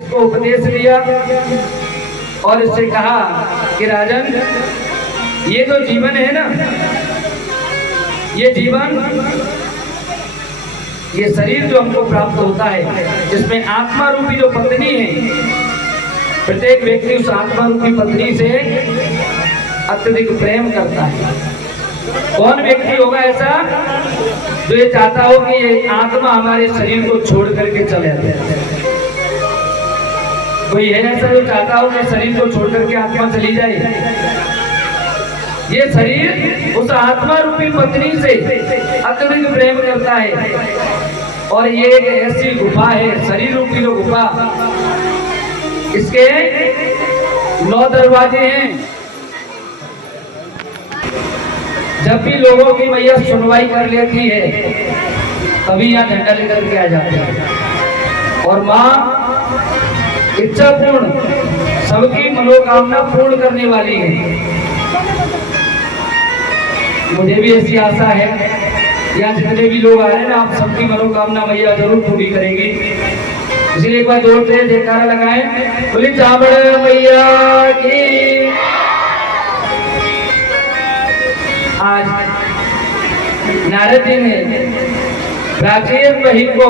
इसको उपदेश दिया और इससे कहा कि राजन, ये जो जीवन है ना, ये जीवन, ये शरीर जो हमको प्राप्त होता है, इसमें आत्मा रूपी जो पत्नी है, प्रत्येक व्यक्ति उस आत्मा रूपी पत्नी से अत्यधिक प्रेम करता है। कौन व्यक्ति होगा ऐसा जो ये चाहता हो कि ये आत्मा हमारे शरीर को छोड़ करके चले जाए? कोई है ऐसा जो चाहता हो कि शरीर को छोड़ करके आत्मा चली जाए? ये शरीर उस आत्मा रूपी पत्नी से अत्यधिक प्रेम करता है। और ये एक ऐसी गुफा है, शरीर रूपी जो गुफा, इसके 9 दरवाजे हैं। जब भी लोगों की मैया सुनवाई कर लेती है, तभी यहाँ झंडा लेकर के आ जाते हैं। और माँ इच्छा पूर्ण, सबकी मनोकामना पूर्ण करने वाली है। मुझे भी ऐसी आशा है, यहाँ जितने भी लोग आ रहे हैं ना, आप सबकी मनोकामना मैया जरूर पूरी करेंगी। इसलिए एक बार जोर से जयकारा लगाएं, बोली चावड़ मैया की। आज नारद जी ने प्राचीन बहिन को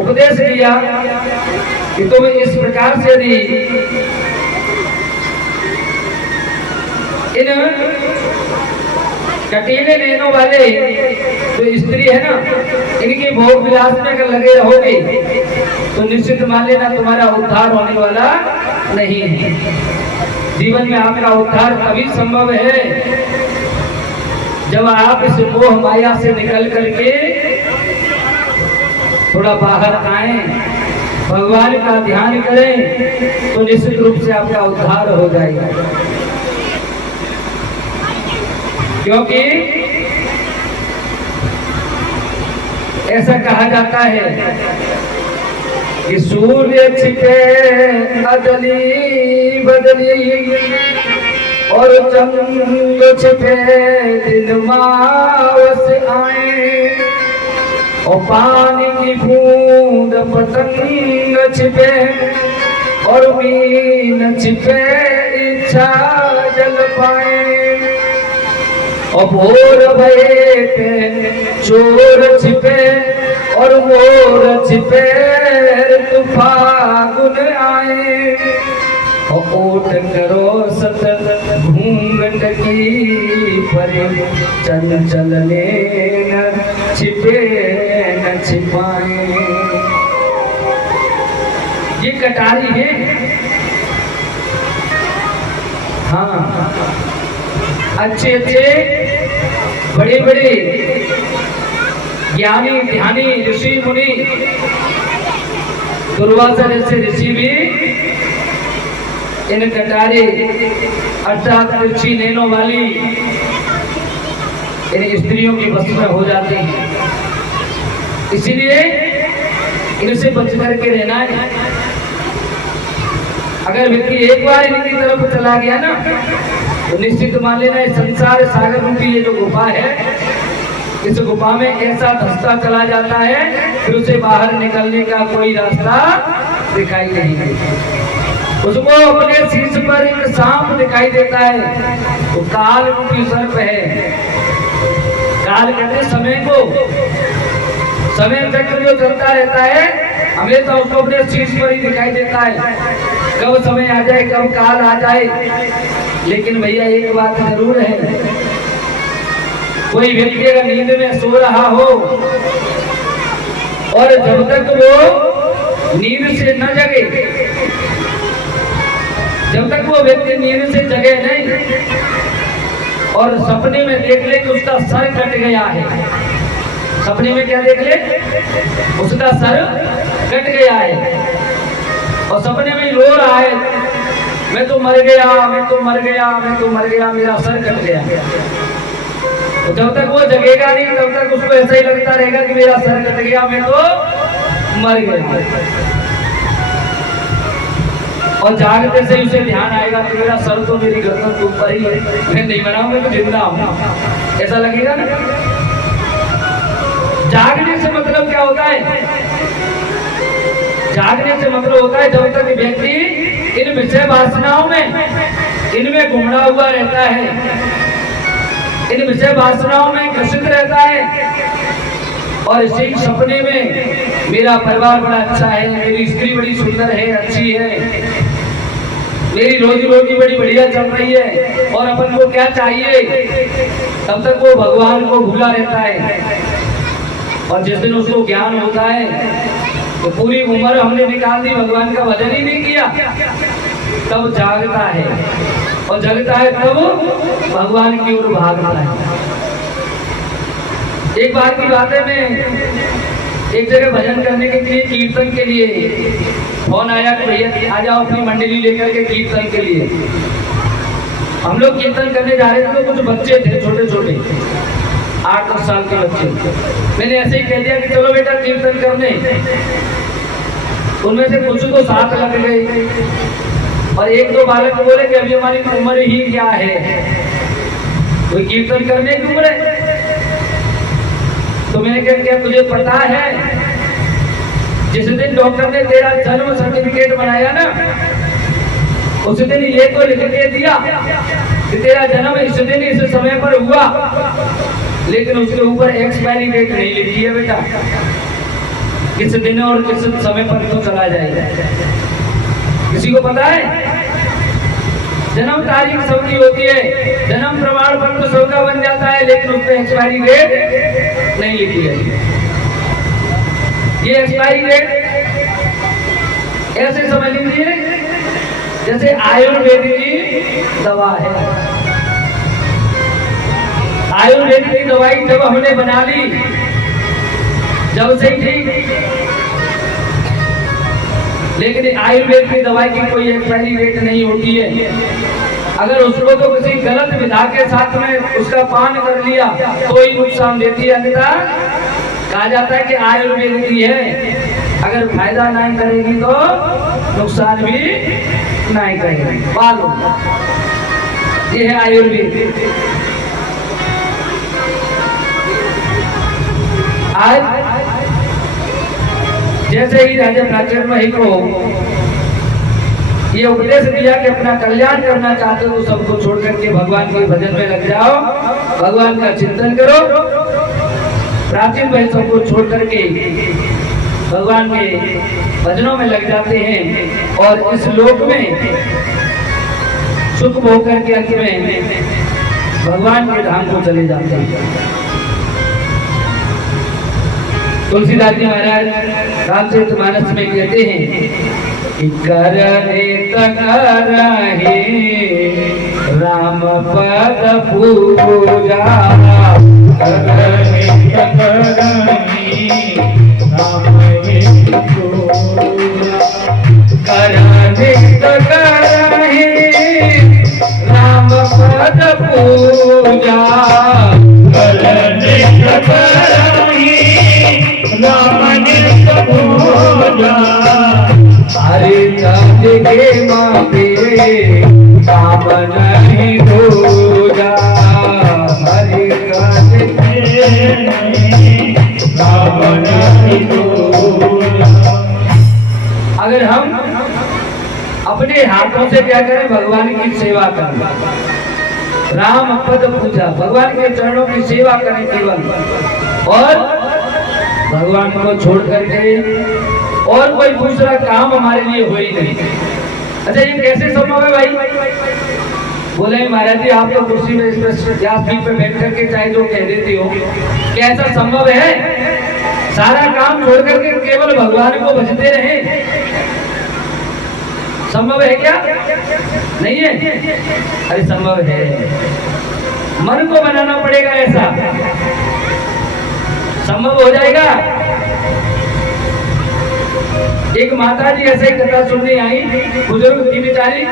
उपदेश दिया कि तुम इस प्रकार से यदि इन कटीले नैनों वाले जो स्त्री है ना, इनकी भोग विलास में अगर लगे रहोगे तो निश्चित मान लेना तुम्हारा उद्धार होने वाला नहीं है। जीवन में आपका उद्धार तभी संभव है जब आप इस मोह माया से निकल करके थोड़ा बाहर आए, भगवान का ध्यान करें, तो निश्चित रूप से आपका उद्धार हो जाएगा। क्योंकि ऐसा कहा जाता है कि सूर्य छिपे अदली बदली और चंद्र छिपे दिन मावस आए, और पानी की बूंद पतंग छिपे और मीन छिपे इच्छा जल पाए, और भोर भये पे चोर छिपे और मोर छिपे फागुन आए, और ओट करो सत घूंघट की परे चंचल नैन छिपे न छिपाए। ये कटारी है। हाँ, अच्छे अच्छे बड़े बड़े ज्ञानी ध्यानी ऋषि मुनि, दुर्वासा जैसे ऋषि भी इन कटारे अर्थात तिरछी नैनों वाली इन स्त्रियों के वश में हो जाते हैं। इसीलिए इनसे बच करके रहना है। अगर व्यक्ति एक बार इनकी तरफ चला गया ना, तो निश्चित मान लेना संसार सागर रूपी ये जो गुफा है, इस गुफा में ऐसा धंसता चला जाता है, फिर उसे बाहर निकलने का कोई रास्ता दिखाई नहीं देता। उसको अपने शीश पर एक सांप दिखाई देता है, वो काल रूपी सर्प है। काल कहते समय को, समय चक्र जो चलता रहता है, हमें तो उसको अपने शीश पर ही दिखाई देता है। कब समय आ जाए, कब काल आ जाए। लेकिन भैया एक बात जरूर है, कोई व्यक्ति अगर नींद में सो रहा हो और जब तक वो नींद से न जगे, जब तक वो व्यक्ति नींद से जगे नहीं और सपने में देख ले कि उसका सर कट गया है, सपने में क्या देख ले, उसका सर कट गया है, और सपने में रो रहा है, मैं तो मर गया, मैं तो मर गया, मैं तो मर गया, मेरा सर कट गया। तो जब तक वो जगेगा नहीं, तब तक उसको ऐसा ही लगता रहेगा कि मेरा सर कट गया, मैं तो मर गया। और जागते से उसे ध्यान आएगा कि मेरा सर तो मेरी गर्दन के ऊपर ही है, मैं नहीं मरा हूं, मैं तो जिंदा हूं, ऐसा लगेगा ना। जागने से मतलब क्या होता है जागने से मतलब होता है जब तक व्यक्ति इन विषय वासनाओं में, इनमें गुमरा हुआ रहता है, इन विषय वासनाओं में ग्रसित रहता है और इसी सपने में मेरा परिवार बड़ा अच्छा है, मेरी स्त्री बड़ी सुंदर है, अच्छी है, मेरी रोजी रोटी बड़ी बढ़िया चल रही है और अपन को क्या चाहिए, तब तक वो भगवान को भूला रहता है। और जिस दिन उसको ज्ञान होता है तो पूरी उम्र हमने निकाल दी, भगवान का भजन ही नहीं किया, तब जागता है और जगता है तब भगवान की ओर भागता है। एक बार की बात है, मैं एक जगह भजन करने के लिए, कीर्तन के लिए फोन आया कि भैया आ जाओ अपनी मंडली लेकर के कीर्तन के लिए। हम लोग कीर्तन करने जा रहे थे तो कुछ बच्चे थे, छोटे छोटे 8-10 साल के बच्चे। मैंने ऐसे ही कह दिया कि चलो बेटा कीर्तन करने। उनमें से कुछ तो साथ लग गए और एक दो बालक बोले कि अभी हमारी उम्र ही क्या है, कोई कीर्तन करने की उम्र है। तो मैंने कहा क्या तुझे पता है जिस दिन डॉक्टर ने तेरा जन्म सर्टिफिकेट बनाया ना, उस दिन ये तो लिख के दिया कि तेरा जन्म इस दिन इस समय पर हुआ, लेकिन उसके ऊपर एक्सपायरी डेट नहीं लिखी है बेटा, किस दिन और किस समय पर तो चला जाएगा। किसी को पता है? जन्म तारीख सबकी होती है, जन्म प्रमाण पत्र सबका बन जाता है, लेकिन उस पर एक्सपायरी डेट नहीं लिखी है। ये एक्सपायरी डेट ऐसे समझ लीजिए जैसे आयुर्वेद की दवा है। आयुर्वेद की दवाई जब हमने बना ली, जब से ठीक, लेकिन आयुर्वेद की दवाई की कोई एक्सपायरी डेट नहीं होती है। अगर उसको तो किसी गलत विधा के साथ में उसका पान कर लिया तो ही नुकसान देती है, अन्यथा कहा जाता है कि आयुर्वेद की है, अगर फायदा नहीं करेगी तो नुकसान भी नहीं करेगी। मालूम ये है आयुर्वेद। आज जैसे ही राजा प्राचीन मही को ये उपदेश दिया कि अपना कल्याण करना चाहते हो तो सबको छोड़ करके भगवान के भजन में लग जाओ, भगवान का चिंतन करो। प्राचीन भाई सबको छोड़ करके भगवान के भजनों में लग जाते हैं और इस लोक में सुख भोग करके अंत में भगवान के धाम को चले जाते हैं। तुलसीदास जी महाराज रामचरितमानस में कहते हैं, करने करहि राम पद पूजा, करने करहि राम करने करहि राम पद पूजा, करने करहि हरि चंद के मापे काम नहीं दूजा, हरि चंद के काम नहीं दूजा। अगर हम अपने हाथों से क्या करें, भगवान की सेवा करें, राम पद पूजा, भगवान के चरणों की सेवा करें केवल, और भगवान को छोड़ करके और कोई दूसरा काम हमारे लिए हो ही नहीं। अच्छा ये कैसे संभव है भाई? बोले महाराज जी आप तो कुर्सी में व्यासपीठ पे बैठ करके चाहे जो कह देते हो, कैसा संभव है? सारा काम छोड़ करके केवल भगवान को भजते रहे, संभव है क्या? नहीं है। अरे संभव है, मन को बनाना पड़ेगा, ऐसा संभव हो जाएगा। एक माता जी ऐसे ही कथा सुनने आई, बुजुर्ग थी बेचारी,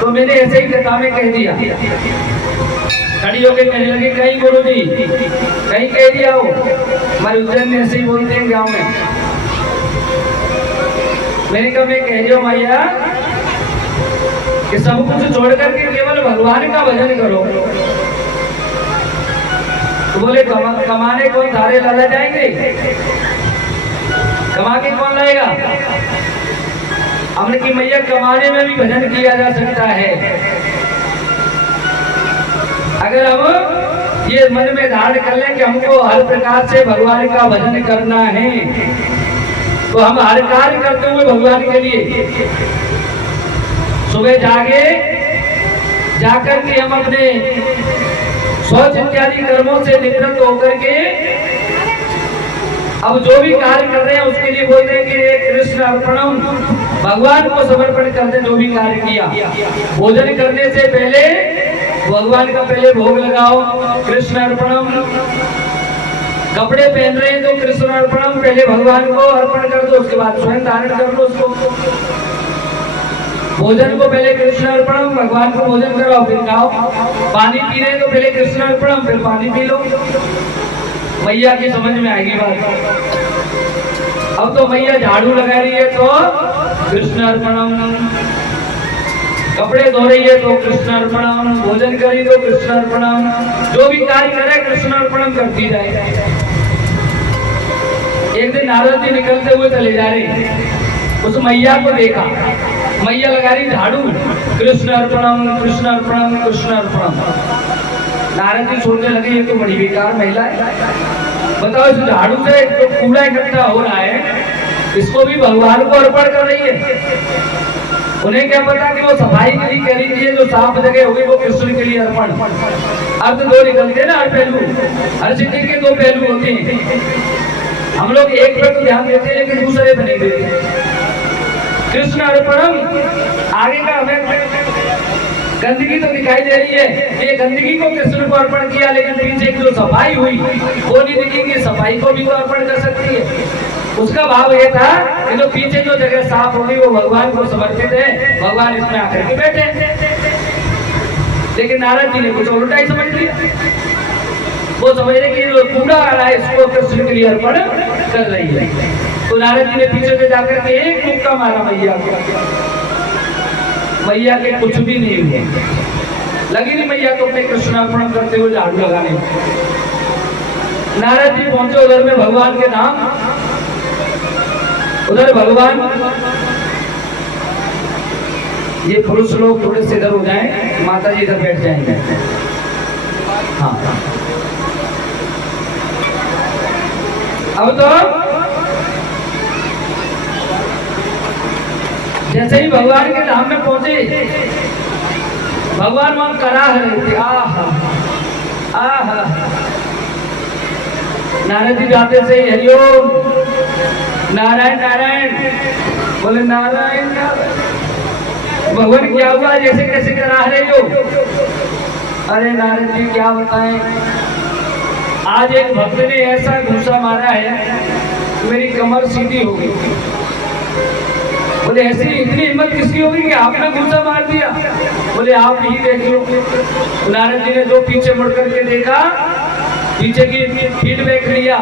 तो मैंने ऐसे ही कथा में कह दिया, खड़ी होकर कहने लगी कहीं गुरु जी कहीं कह दिया हो, हमारे उज्जैन में ऐसे ही बोलते हैं गांव में। मैंने कहा मैं कह दिया मैया कि सब कुछ छोड़ करके केवल भगवान का भजन करो। तो बोले कमाने कौन सारे लाला जाएंगे, कमा के कौन लाएगा? पड़ेगा। हमने की मैया कमाने में भी भजन किया जा सकता है। अगर हम ये मन में धारण कर लें कि हमको हर प्रकार से भगवान का भजन करना है, तो हम हर कार्य करते हुए भगवान के लिए सुबह जाकर के हम अपने शौच इत्यादि कर्मों से निवृत्त होकर के अब जो भी कार्य कर रहे हैं उसके लिए बोलते हैं कि कृष्ण अर्पणम, भगवान को समर्पण करते जो भी कार्य किया। भोजन करने से पहले भगवान का पहले भोग लगाओ, कृष्ण अर्पणम। कपड़े पहन रहे हैं तो कृष्ण अर्पणम, पहले भगवान को अर्पण कर दो, उसके बाद स्वयं धारण कर लो उसको। भोजन को पहले कृष्ण अर्पणम, भगवान को भोजन कराओ फिर खाओ। पानी पी रहे हैं तो पहले कृष्ण अर्पणम फिर पानी पी लो। मैया की समझ में आएगी बात। अब तो मैया झाड़ू लगा रही है तो कृष्ण अर्पणम, कपड़े धो रही है तो कृष्ण अर्पणम, भोजन करी तो कृष्ण अर्पणम, जो भी कार्य करे कृष्ण अर्पणम करती जाए। एक दिन नारद जी निकलते हुए चले जा रहे, उस मैया को देखा, मैया लगा रही झाड़ू, कृष्ण अर्पणम कृष्ण अर्पणम कृष्ण अर्पणम। नारद जी सोचने लगे ये तो बड़ी बेकार महिला है, बताओ इस झाड़ू से तो कूड़ा इकट्ठा हो रहा है, इसको भी भगवान को अर्पण कर रही है। उन्हें क्या पता कि वो सफाई के लिए कह रही है, जो साफ जगह होगी वो कृष्ण के लिए अर्पण। अब तो दो निकलते ना हर पहलू, हर चीज के दो पहलू होते हैं। हम लोग एक पर तो ध्यान देते हैं लेकिन दूसरे पर नहीं देते। कृष्ण अर्पणम आगे का हमें गंदगी तो दिखाई दे रही है, ये गंदगी को कृष्ण को अर्पण किया, लेकिन पीछे जो सफाई हुई वो नहीं दिखेगी, सफाई को भी तो अर्पण कर सकती है। उसका भाव ये था कि जो पीछे जो जगह साफ होगी वो भगवान को समर्पित है, भगवान इसमें आकर के बैठे। लेकिन नारद जी ने कुछ उल्टा ही समझ लिया, वो समझ रहे कि जो कूड़ा आ रहा है इसको कृष्ण के लिए अर्पण कर रही है। तो नारद जी ने पीछे से जाकर के एक मुक्का मारा मैया को, मैया के कुछ भी नहीं हुए, लगी नहीं मैया को अपने कृष्ण अर्पण करते हुए झाड़ू लगाने। नारद जी पहुंचे उधर में भगवान के नाम, उधर भगवान, ये पुरुष लोग थोड़े से इधर हो जाएं, माता जी इधर बैठ जाएंगे। हाँ अब तो जैसे ही भगवान के धाम में पहुंचे, भगवान वहां कराह रहे थे। आहा आहा, नारद जी जाते से हरिओम नारायण नारायण बोले, नारायण नारायण। भगवान क्या हुआ, जैसे कैसे कराह रहे हो? अरे नारद जी क्या बताएं, आज एक भक्त ने ऐसा घूसा मारा है मेरी कमर सीधी हो गई। बोले ऐसी इतनी हिम्मत किसकी होगी कि आपने घूसा मार दिया? बोले आप ही देख लो। नारद जी ने जो पीछे मुड़ करके देखा, पीछे की फीडबैक लिया,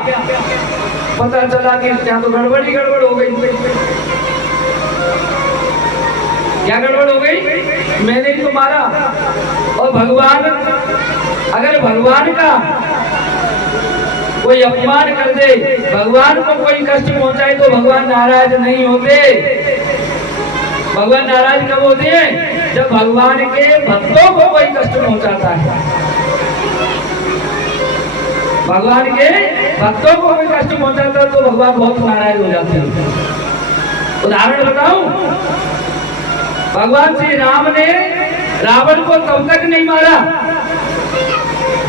पता चला कि क्या तो गड़बड़ ही गड़बड़ हो गई। क्या गड़बड़ हो गई? मैंने ही तो मारा। और भगवान, अगर भगवान का कोई अपमान कर दे, भगवान को कोई कष्ट पहुंचाए तो भगवान नाराज नहीं होते। भगवान नाराज कब होते हैं? जब भगवान के भक्तों को कोई कष्ट पहुंचाता है। भगवान के भक्तों को कोई कष्ट पहुंचाता है तो भगवान बहुत नाराज हो जाते हैं। उदाहरण बताऊं, भगवान श्री राम ने रावण को तब तक नहीं मारा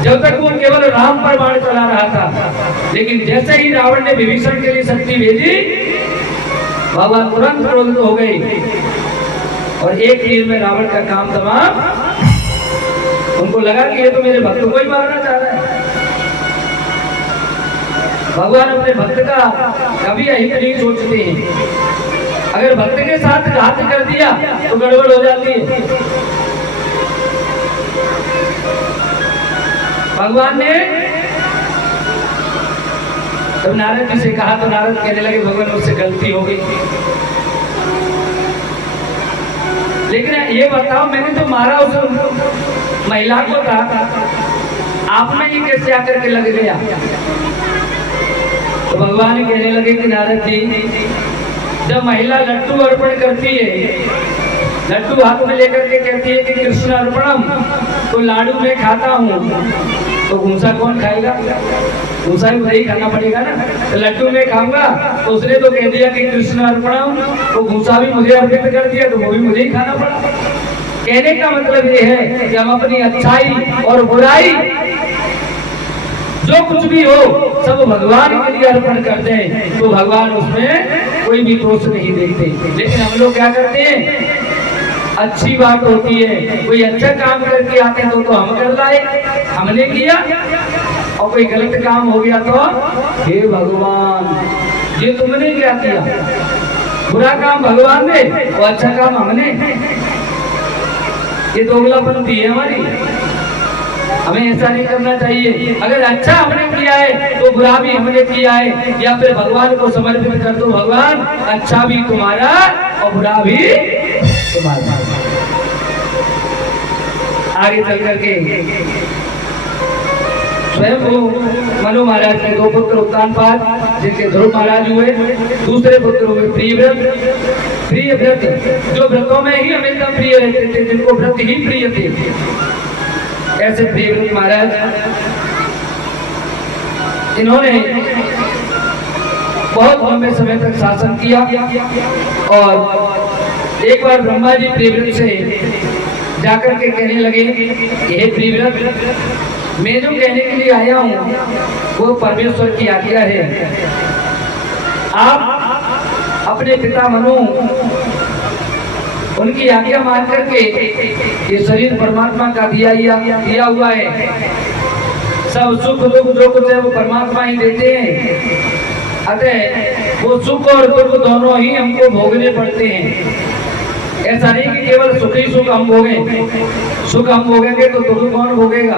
जब तक वो केवल राम पर बाण चला रहा था, लेकिन जैसे ही रावण ने विभीषण के लिए शक्ति भेजी, भगवान तुरंत क्रोधित हो गए और एक तीर में रावण का काम तमाम। उनको लगा कि ये तो मेरे भक्त को ही मारना चाह रहा है। भगवान अपने भक्त का कभी अहित नहीं सोचते हैं। अगर भक्त के साथ घात कर दिया तो गड़बड़ हो जाती है। भगवान ने जब नारद जी से कहा तो नारद कहने लगे भगवान मुझसे गलती हो गई, लेकिन ये बताओ मैंने तो मारा उस महिला को था, आप में ये कैसे आकर के लग गया? तो भगवान कहने लगे कि नारद जी जब महिला लड्डू अर्पण करती है, लड्डू हाथ में लेकर के कहती है कि कृष्ण अर्पणम, तो लाडू में खाता हूँ, तो घूसा कौन खाएगा? घूसा भी मुझे ही खाना पड़ेगा ना। तो लड्डू में खाऊंगा तो उसने तो कह दिया कि कृष्ण अर्पणम, तो घूसा भी मुझे अर्पित कर दिया, तो वो भी मुझे ही खाना पड़ा। कहने का मतलब ये है कि हम अपनी अच्छाई और बुराई जो कुछ भी हो सब भगवान के लिए अर्पण करते हैं, तो भगवान उसमें कोई भी दोष नहीं देखते। लेकिन हम लोग क्या करते हैं, अच्छी बात होती है, कोई अच्छा काम करके आते हैं तो हम कर लाए, हमने किया, और कोई गलत काम हो गया तो हे भगवान ये तुमने क्या किया? बुरा काम भगवान ने और अच्छा काम हमने। ये दोगलापंथी है हमारी, हमें ऐसा नहीं करना चाहिए। अगर अच्छा हमने किया है तो बुरा भी हमने किया है, या फिर भगवान को समर्पित कर दो, भगवान अच्छा भी तुम्हारा और बुरा भी तुम्हारा। आगे चल करके स्वयं मनु महाराज के दो पुत्र उत्तानपाद, जिनके ध्रुव महाराज हुए, दूसरे पुत्र हुए प्रियव्रत। प्रियव्रत जो व्रतों में ही हमेशा प्रिय रहते थे, जिनको व्रत ही प्रिय थे, ऐसे प्रियव्रत महाराज, इन्होंने बहुत लंबे समय तक शासन किया। और एक बार ब्रह्मा जी प्रियव्रत से जाकर के कहने लगे, हे प्रियव्रत, मैं जो कहने के लिए आया हूँ वो परमेश्वर की आज्ञा है। आप अपने पिता मनु उनकी आज्ञा मान करके, ये शरीर परमात्मा का दिया हुआ है, सब सुख दुख जो कुछ है वो परमात्मा ही देते हैं, अतः वो सुख और दुख दोनों ही हमको भोगने पड़ते हैं। ऐसा नहीं कि केवल सुख ही सुख हम भोगें, सुख हम भोगेंगे तो दुख कौन भोगेगा?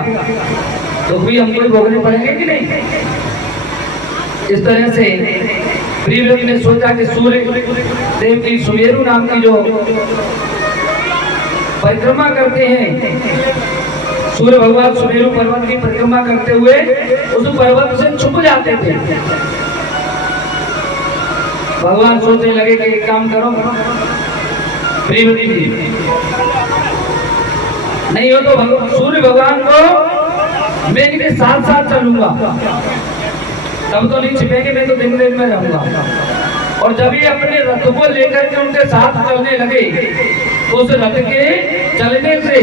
दुख भी हमको ही भोगने पड़ेंगे कि नहीं? इस तरह से प्रियव्रत ने सोचा कि सूर्य देव की सुमेरु नाम की जो परिक्रमा करते हैं, सूर्य भगवान सुमेरु पर्वत की परिक्रमा करते हुए उस पर्वत से छुप जाते थे। भगवान सोचने लगे कि एक काम करो, प्रियव्रत जी नहीं हो तो सूर्य भगवान को मैं इनके साथ साथ चलूंगा, तब तो नहीं छिपेंगे, मैं तो दिन दिन में रहूंगा। और जब ये अपने रथ को लेकर के उनके साथ चलने लगे तो उस रथ के चलने से,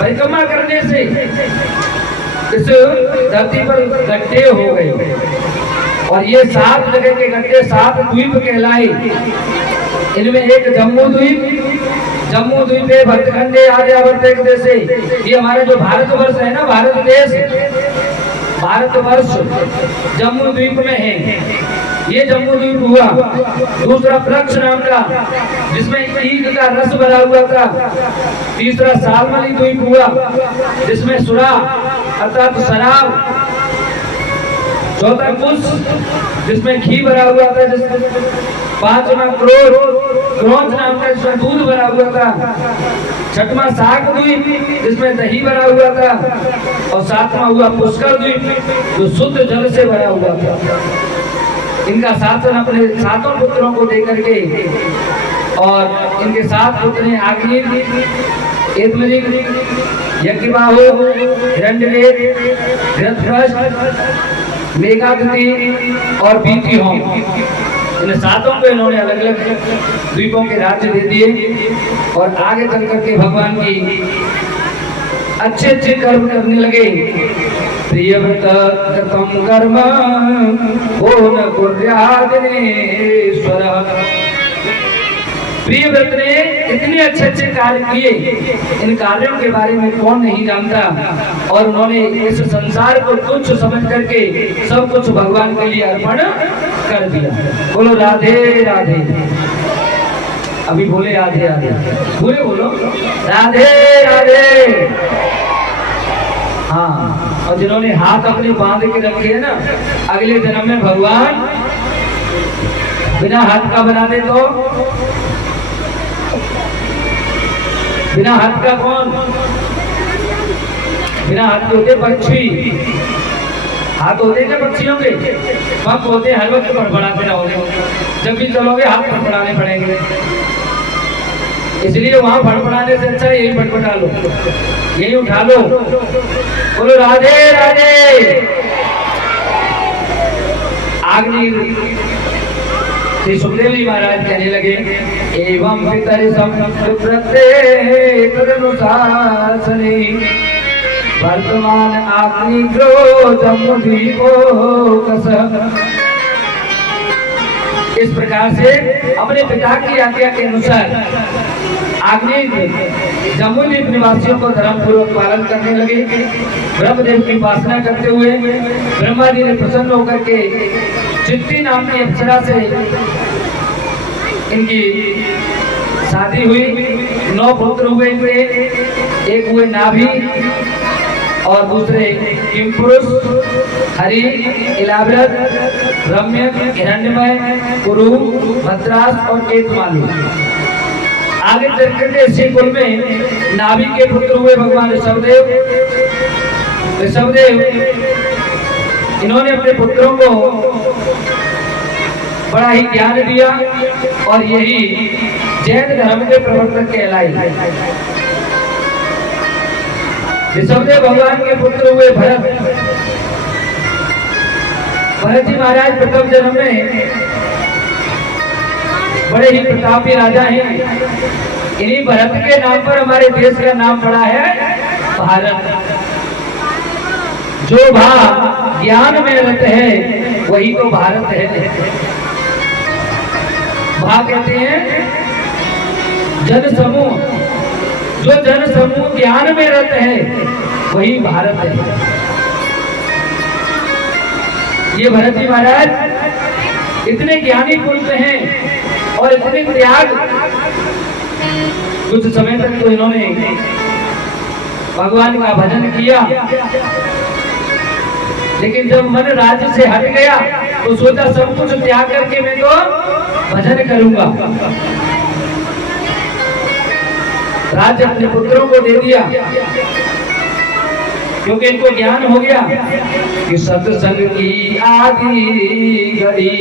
परिक्रमा करने से इस धरती पर गड्ढे हो गए, और ये 7 जगह के गड्ढे 7 द्वीप कहलाए। इनमें एक जम्मू द्वीप है, भरतखंडे आर्यावर्त एक देश है। ये हमारा जो भारतवर्ष है ना, भारत देश, भारतवर्ष जम्मू द्वीप में है। ये जम्मू द्वीप हुआ। दूसरा वृक्ष नाम का, जिसमें ईख का रस भरा हुआ था। तीसरा सालमली द्वीप हुआ, जिसमें सुरा अर्थात शराब। चौथा कुश, जिसमें घी भरा हुआ था। पांचवा क्रोध नाम का, जिसमें दूध भरा हुआ था। छठवां साग द्वीप, जिसमें दही भरा हुआ था। और 7वां हुआ पुष्कर द्वीप, जो शुद्ध जल से भरा हुआ था। इनका शासन अपने 7 पुत्रों को देकर के, और इनके 7 पुत्र हैं आग्नेय, एतमलिक, यज्ञबाहु, हिरण्यवेद, घृतध्वज, मेघादति और बीतिहोम। इन 7 को इन्होंने अलग अलग द्वीपों के राज्य दे दिए। और आगे चल करके भगवान की अच्छे अच्छे कर्म करने लगे। प्रियव्रत कृतं कर्म वो न कुर्यादिनेश्वर। प्रियव्रत ने इतने अच्छे अच्छे कार्य किए, इन कार्यों के बारे में कौन नहीं जानता। और उन्होंने इस संसार को तुच्छ समझ करके सब कुछ भगवान के लिए अर्पण कर दिया। बोलो राधे राधे। अभी बोले राधे राधे, पूरे बोलो राधे राधे। हाँ, और जिन्होंने हाथ अपने बांध के रखे है ना, अगले जन्म में भगवान बिना हाथ का बना दे तो बिना हाथ का कौन? बिना हाथ के होते पक्षी। हाथ होते हैं पक्षियों के, पंख होते हैं, हर वक्त फड़फड़ाते रहोगे, जब भी चलोगे हाथ फड़फड़ाने पड़ेंगे। इसलिए वहां फड़फड़ाने से अच्छा यही फटफटा लो, यही उठा लो, बोलो राधे राधे। आग्नि श्री सुखदेव जी महाराज कहने लगे, एवं पितर तदनुशासने वर्तमान आग्नि क्रोधम दीपो कस। इस प्रकार से अपने पिता की आज्ञा के अनुसार आग्नि जम्बूद्वीप निवासियों को धर्म पूर्वक पालन करने लगे। ब्रह्मदेव की उपासना करते हुए ब्रह्मा जी ने प्रसन्न होकर के चित्ती नाम की अप्सरा से इनकी शादी हुई। 9 पुत्र हुए इनके, एक हुए नाभि और दूसरे किमपुरुष, हरि, इलाव्रत, रम्य, हिरण्यमय, कुरु, भद्रास और केतमालु। आगे चलकर के इसी कुल में नाभि के पुत्र हुए भगवान ऋषभदेव। ऋषभदेव इन्होंने अपने पुत्रों को बड़ा ही ज्ञान दिया और यही जैन धर्म के प्रवर्तक कहलाए। ऋषभदेव भगवान के पुत्र हुए भरत। भरत जी महाराज प्रथम जन्म में बड़े ही प्रतापी राजा हैं। इन्हीं भरत के नाम पर हमारे देश का नाम पड़ा है भारत। जो भा ज्ञान में रत है वही तो भारत है। भा कहते हैं जन समूह, जो जन समूह ज्ञान में रत है वही भारत है। ये भरत जी महाराज इतने ज्ञानी पुरुष हैं और इतने त्याग। कुछ समय तक तो इन्होंने भगवान का भजन किया, लेकिन जब मन राज्य से हट गया तो सोचा सब कुछ त्याग करके मैं तो भजन करूंगा। राज्य अपने पुत्रों को दे दिया क्योंकि इनको ज्ञान हो गया कि सत्संग की आदि घड़ी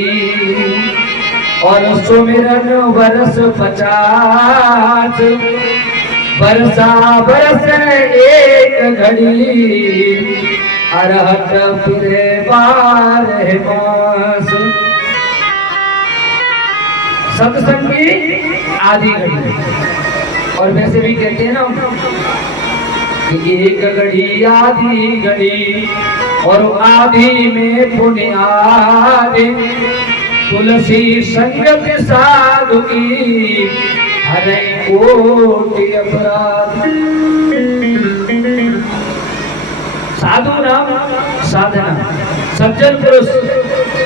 और सुमिरन बरस 50, बरसा बरस एक घड़ी, अरहत फिरे 12 मास। सत्संग की आदि घड़ी, और वैसे भी कहते हैं ना कि एक घड़ी आधी घड़ी और आधी में पुण्य आदि, तुलसी संगत साधु की हरे कोटि अपराध। साधु नाम साधना, सज्जन पुरुष,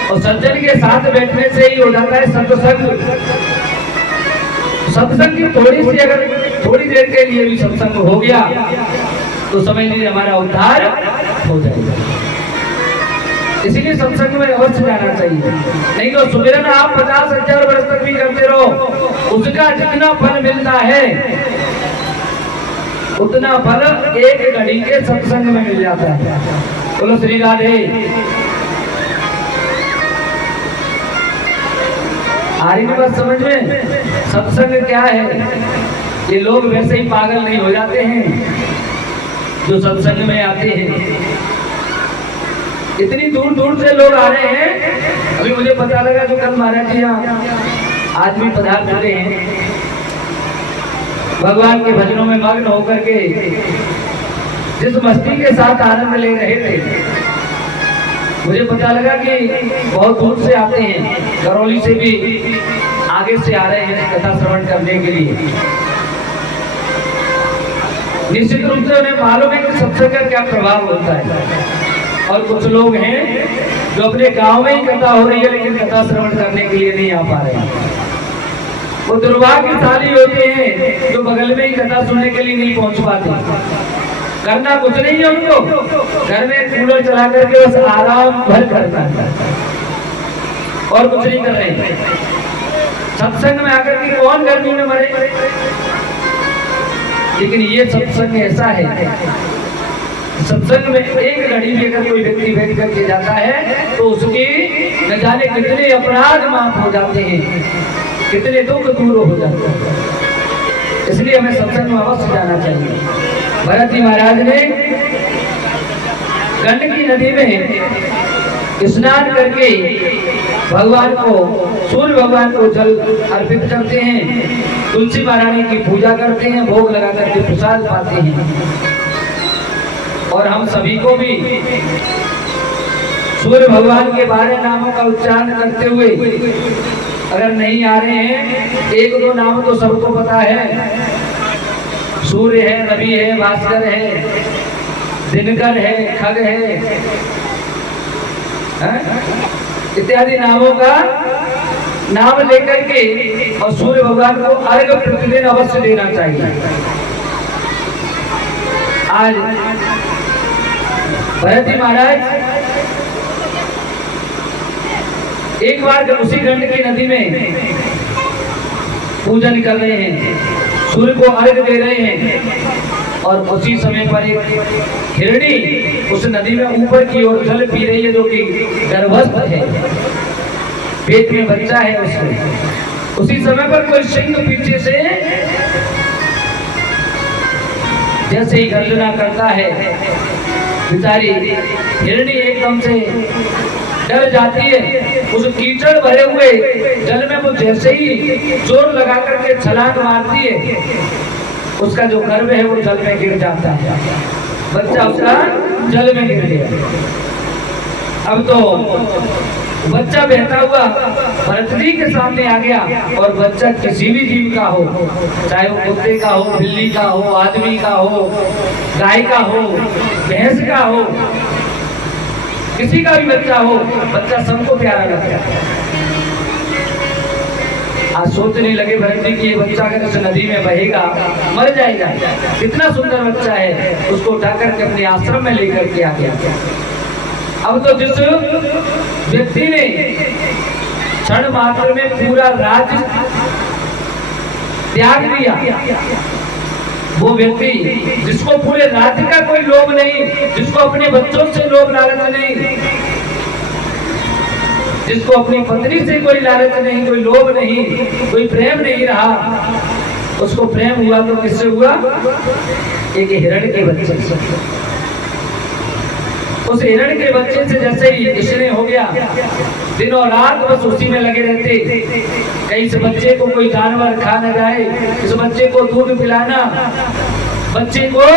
और सज्जन के साथ बैठने से ही हो जाता है सत्संग। सत्संग की थोड़ी सी अगर थोड़ी देर के लिए भी सत्संग हो गया तो समझ लीजिए हमारा उद्धार हो जाएगा। इसीलिए सत्संग में अवश्य जाना चाहिए, नहीं तो सुमिरन आप 50,000 वर्ष तक भी करते रहो, उसका जितना फल मिलता है उतना फल एक घड़ी के सत्संग में मिल जाता है। बोलो श्री राधे। आ रही बात समझ में? सत्संग क्या है? ये लोग वैसे ही पागल नहीं हो जाते हैं जो सत्संग में आते हैं। इतनी दूर दूर से लोग आ रहे हैं। अभी मुझे पता लगा जो कल महाराज जी यहाँ आज भी पधार चुके हैं, भगवान के भजनों में मग्न होकर के जिस मस्ती के साथ आनंद ले रहे थे, मुझे पता लगा कि बहुत दूर से आते हैं, करौली से भी आगे से आ रहे हैं कथा श्रवण करने के लिए। निश्चित रूप से उन्हें मालूम है कि सत्संग का क्या प्रभाव होता है। और कुछ लोग हैं जो अपने गांव में ही कथा हो रही है लेकिन कथा श्रवण करने के लिए नहीं आ पा रहे हैं। वो दुर्भाग्यशाली होते हैं जो बगल में ही कथा सुनने के लिए नहीं पहुंच पाते। करना कुछ नहीं है उनको, घर में कूलर चला करके बस आराम भर करना है और कुछ नहीं कर रहे। सत्संग में आकर के कौन गर्मी में मरे? लेकिन ये सत्संग ऐसा है सत्संग में एक घड़ी भी अगर कोई व्यक्ति बैठ करके जाता है तो उसकी न जाने कितने अपराध माफ हो जाते हैं, कितने दुख दूर हो जाते हैं। इसलिए हमें सत्संग में अवश्य जाना चाहिए। भरत जी महाराज ने गंडकी नदी में स्नान करके भगवान को, सूर्य भगवान को जल अर्पित करते हैं, तुलसी महारानी की पूजा करते हैं, भोग लगा करके प्रसाद पाते हैं। और हम सभी को भी सूर्य भगवान के 12 नामों का उच्चारण करते हुए, अगर नहीं आ रहे हैं, एक दो नाम तो सबको पता है, सूर्य है, रवि है, भास्कर है, दिनकर है, खग है, इत्यादि नामों का नाम लेकर के और सूर्य भगवान को अर्घ्य प्रतिदिन अवश्य देना चाहिए। आज भरत जी महाराज एक बार उसी गंडकी नदी में पूजन कर रहे हैं, सूर्य को अर्घ्य दे रहे हैं और उसी समय पर एक हिरणी उस नदी में ऊपर की ओर जल पी रही है, जो कि गर्भस्थ है, पेट में बच्चा है उसमें। उसी समय पर कोई सिंह पीछे से जैसे ही गर्जना करता है, बेचारी हिरणी एकदम से डर जाती है। उस कीचड़ भरे हुए जल में वो जैसे ही जोर लगा करके छलांग मारती है, उसका जो गर्भ है वो जल में गिर जाता है, बच्चा उसका जल में गिर गया। अब तो बच्चा बहता हुआ भरत जी के सामने आ गया और बच्चा किसी भी जीव का हो, चाहे वो कुत्ते का हो, बिल्ली का हो, आदमी का हो, गाय का हो, भैंस का हो, किसी का भी बच्चा हो, बच्चा सबको प्यारा लगता है। आज सोचने लगे भरत जी कि ये बच्चा अगर इस नदी में बहेगा मर जाएगा, कितना सुंदर बच्चा है, उसको उठा करके अपने आश्रम में लेकर के आ गया। अब तो जिस व्यक्ति ने क्षण मात्र में पूरा राज्य त्याग दिया, वो व्यक्ति जिसको पूरे राज्य का कोई लोभ नहीं, जिसको अपने बच्चों से लोभ लालच नहीं, जिसको अपनी पत्नी से कोई लालच नहीं, कोई लोभ नहीं, कोई प्रेम नहीं रहा, उसको प्रेम हुआ तो किससे हुआ? एक हिरण के बच्चे से। उस हिरण के बच्चे से जैसे ही स्नेह हो गया, दिन और रात बस उसी में लगे रहते। कहीं इस बच्चे को कोई जानवर खा न जाए, इस बच्चे को दूध पिलाना, बच्चे को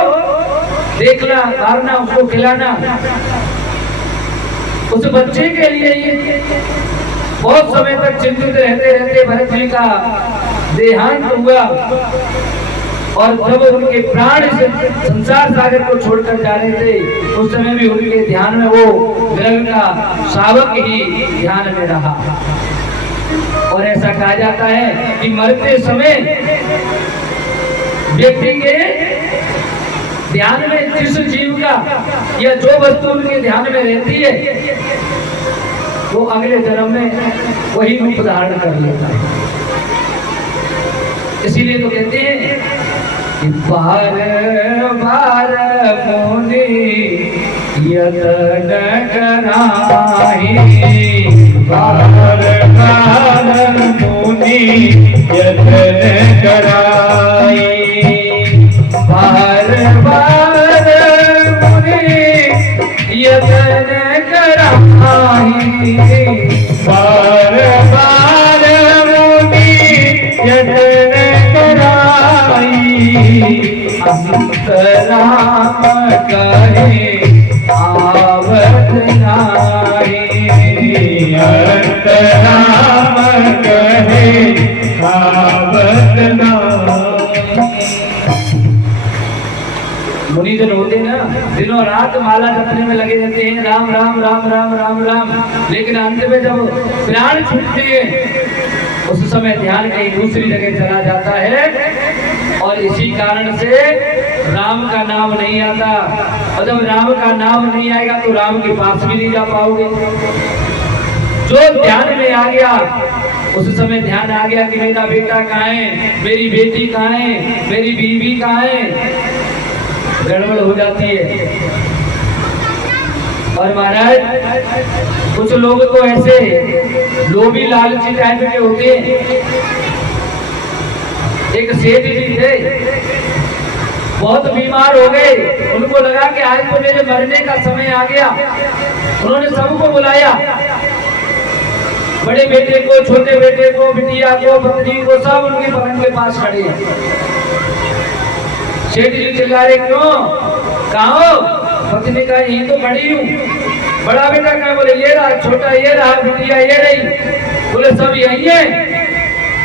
देखना, मारना, उसको खिलाना। उस बच्चे के लिए ही बहुत समय तक चिंतित रहते रहते भरत जी का देहांत हुआ और जब उनके प्राण इस संसार सागर को छोड़कर जा रहे थे, उस समय भी उनके ध्यान में वो विरह का शावक ही ध्यान में रहा। और ऐसा कहा जाता है कि मरते समय व्यक्ति के ध्यान में जिस जीव का या जो वस्तु उनके ध्यान में रहती है, वो अगले जन्म में वही रूप धारण कर लेता है। इसीलिए तो कहते हैं कि बार बार मुनि यतन कराहि, बार बार मुनि यतन कराहि, बार बार मुनि यतन कराहि, बार बार मुनि यतन अंत राम कहे आवत नाहि, अंत राम कहे आवत नाहि। मुनिजन होते ना, दिनों रात माला जपने में लगे रहते हैं, राम राम राम राम राम राम, लेकिन अंत में जब प्राण छूटते हैं उस समय ध्यान कहीं दूसरी जगह चला जाता है और इसी कारण से राम का नाम नहीं आता। और जब राम का नाम नहीं आएगा तो राम के पास भी नहीं जा पाओगे। जो ध्यान में आ गया उस समय ध्यान आ गया कि मेरा बेटा कहाँ है, मेरी बेटी कहाँ है, मेरी बीवी कहाँ है, गड़बड़ हो जाती है। और महाराज कुछ लोग तो ऐसे लोभी लालची टाइप के होते हैं। एक सेठ जी थे, बहुत बीमार हो गए, उनको लगा कि आज तो मेरे मरने का समय आ गया। उन्होंने सबको बुलाया, बड़े बेटे को, छोटे बेटे को, बिटिया को, पत्नी को, सब उनके पलंग के पास खड़े हैं। सेठ जी चिल्ला रहे, क्यों? कहाँ हो? पत्नी का यही तो खड़ी हूँ। बड़ा बेटा कहाँ? बोले ये रहा, छोटा ये रहा, बिटिया ये रही। बोले सब यही है?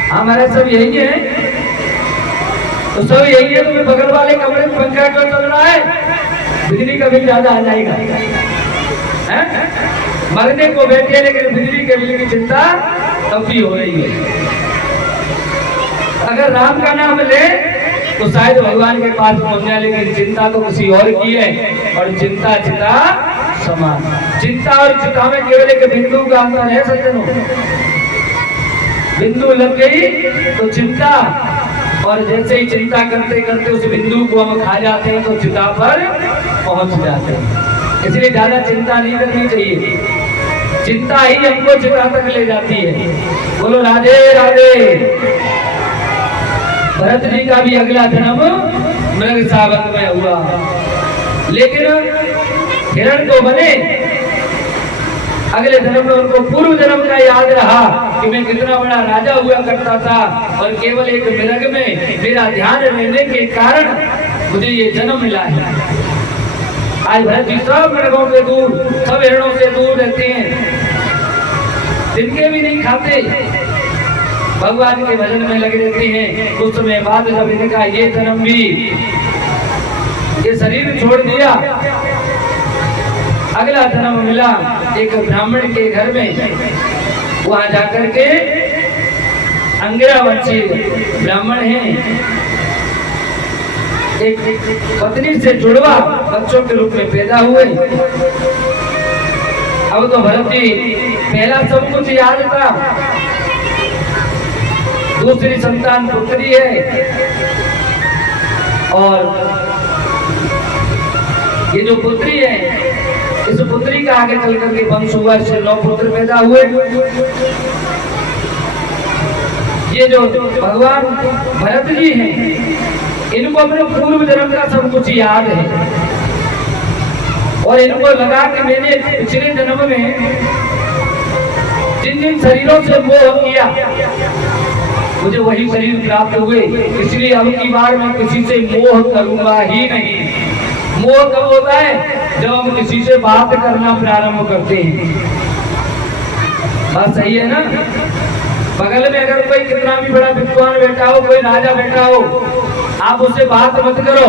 हमारा सब यही है। तो सब यही है, तुम्हें बगल वाले कमरे में पंखा क्यों चल रहा है? बिजली का बिल ज्यादा आ जाएगा। मरने को बैठे लेकिन बिजली के बिल की चिंता तब भी हो रही है। अगर राम का नाम ले तो शायद भगवान के पास पहुंच जाए, लेकिन चिंता तो किसी और की है। और चिंता चिता समान, चिंता और चिता में केवल एक बिंदु का अंतर है सज्जनों। बिंदु लग गई तो चिंता, और जैसे ही चिंता करते करते उस बिंदु को हम खा जाते हैं तो चिता पर पहुंच जाते हैं। इसलिए ज्यादा चिंता नहीं करनी चाहिए, चिंता ही हमको चिता तक ले जाती है। बोलो राधे राधे। भरत जी का भी अगला जन्म मृग शावक में हुआ, लेकिन हिरण तो बने। अगले जन्म में उनको पूर्व जन्म का याद रहा कि मैं कितना बड़ा राजा हुआ करता था, और केवल एक मृग में मेरा ध्यान रहने के कारण मुझे ये जन्म मिला है। आज भरत जी सब मृगों से दूर, सब हिरणों से दूर रहते हैं, जिनके भी नहीं खाते, भगवान के भजन में लगे रहते हैं। कुछ समय बाद जब इनका ये जन्म भी, ये शरीर छोड़ दिया, अगला जन्म मिला एक ब्राह्मण के घर में। वहां जाकर के अंगिरा वंशी ब्राह्मण हैं, एक पत्नी से जुड़वा बच्चों के रूप में पैदा हुए। अब तो भरत जी पहला सब कुछ याद था, दूसरी संतान पुत्री है, और ये जो पुत्री है, इस पुत्री का आगे चल करके वंश हुआ, इससे 9 पुत्र पैदा हुए। ये जो भगवान भरत जी हैं, इनको अपने पूर्व जन्म का सब कुछ याद है, और इनको लगा कि मैंने पिछले जन्म में जिन जिन शरीरों से मोह किया, मुझे वही शरीर प्राप्त हुए, इसलिए अब की बार मैं किसी से मोह करूंगा ही नहीं। मोह कब होता है? जब हम किसी से बात करना प्रारंभ करते हैं। बात सही है ना? बगल में अगर कोई कितना भी बड़ा विद्वान बैठा हो, कोई राजा बैठा हो, आप उससे बात मत करो,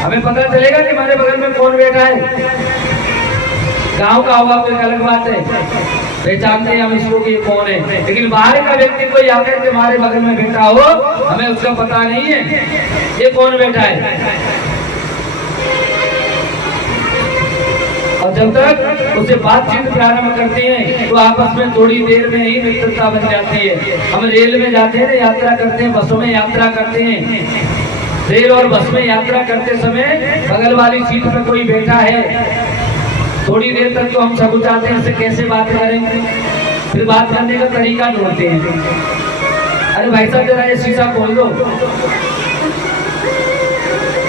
हमें पता चलेगा कि हमारे बगल में कौन बैठा है। गांव का होगा कोई अलग बात है, पहचानते हैं हम इसको कि ये कौन है, लेकिन बाहर का व्यक्ति कोई आकर के हमारे बगल में बैठा हो, हमें उसका पता नहीं है ये कौन बैठा है। और जब तक उससे बातचीत प्रारंभ करते हैं तो आपस में थोड़ी देर में ही मित्रता बन जाती है। हम रेल में जाते हैं, यात्रा करते हैं, बसों में यात्रा करते हैं, रेल और बस में यात्रा करते समय बगल वाली सीट पर कोई बैठा है, थोड़ी देर तक तो हम सब चाहते हैं इससे कैसे बात करें, फिर बात करने का तरीका ढूंढते हैं। अरे भाई साहब जरा ये शीशा खोल दो,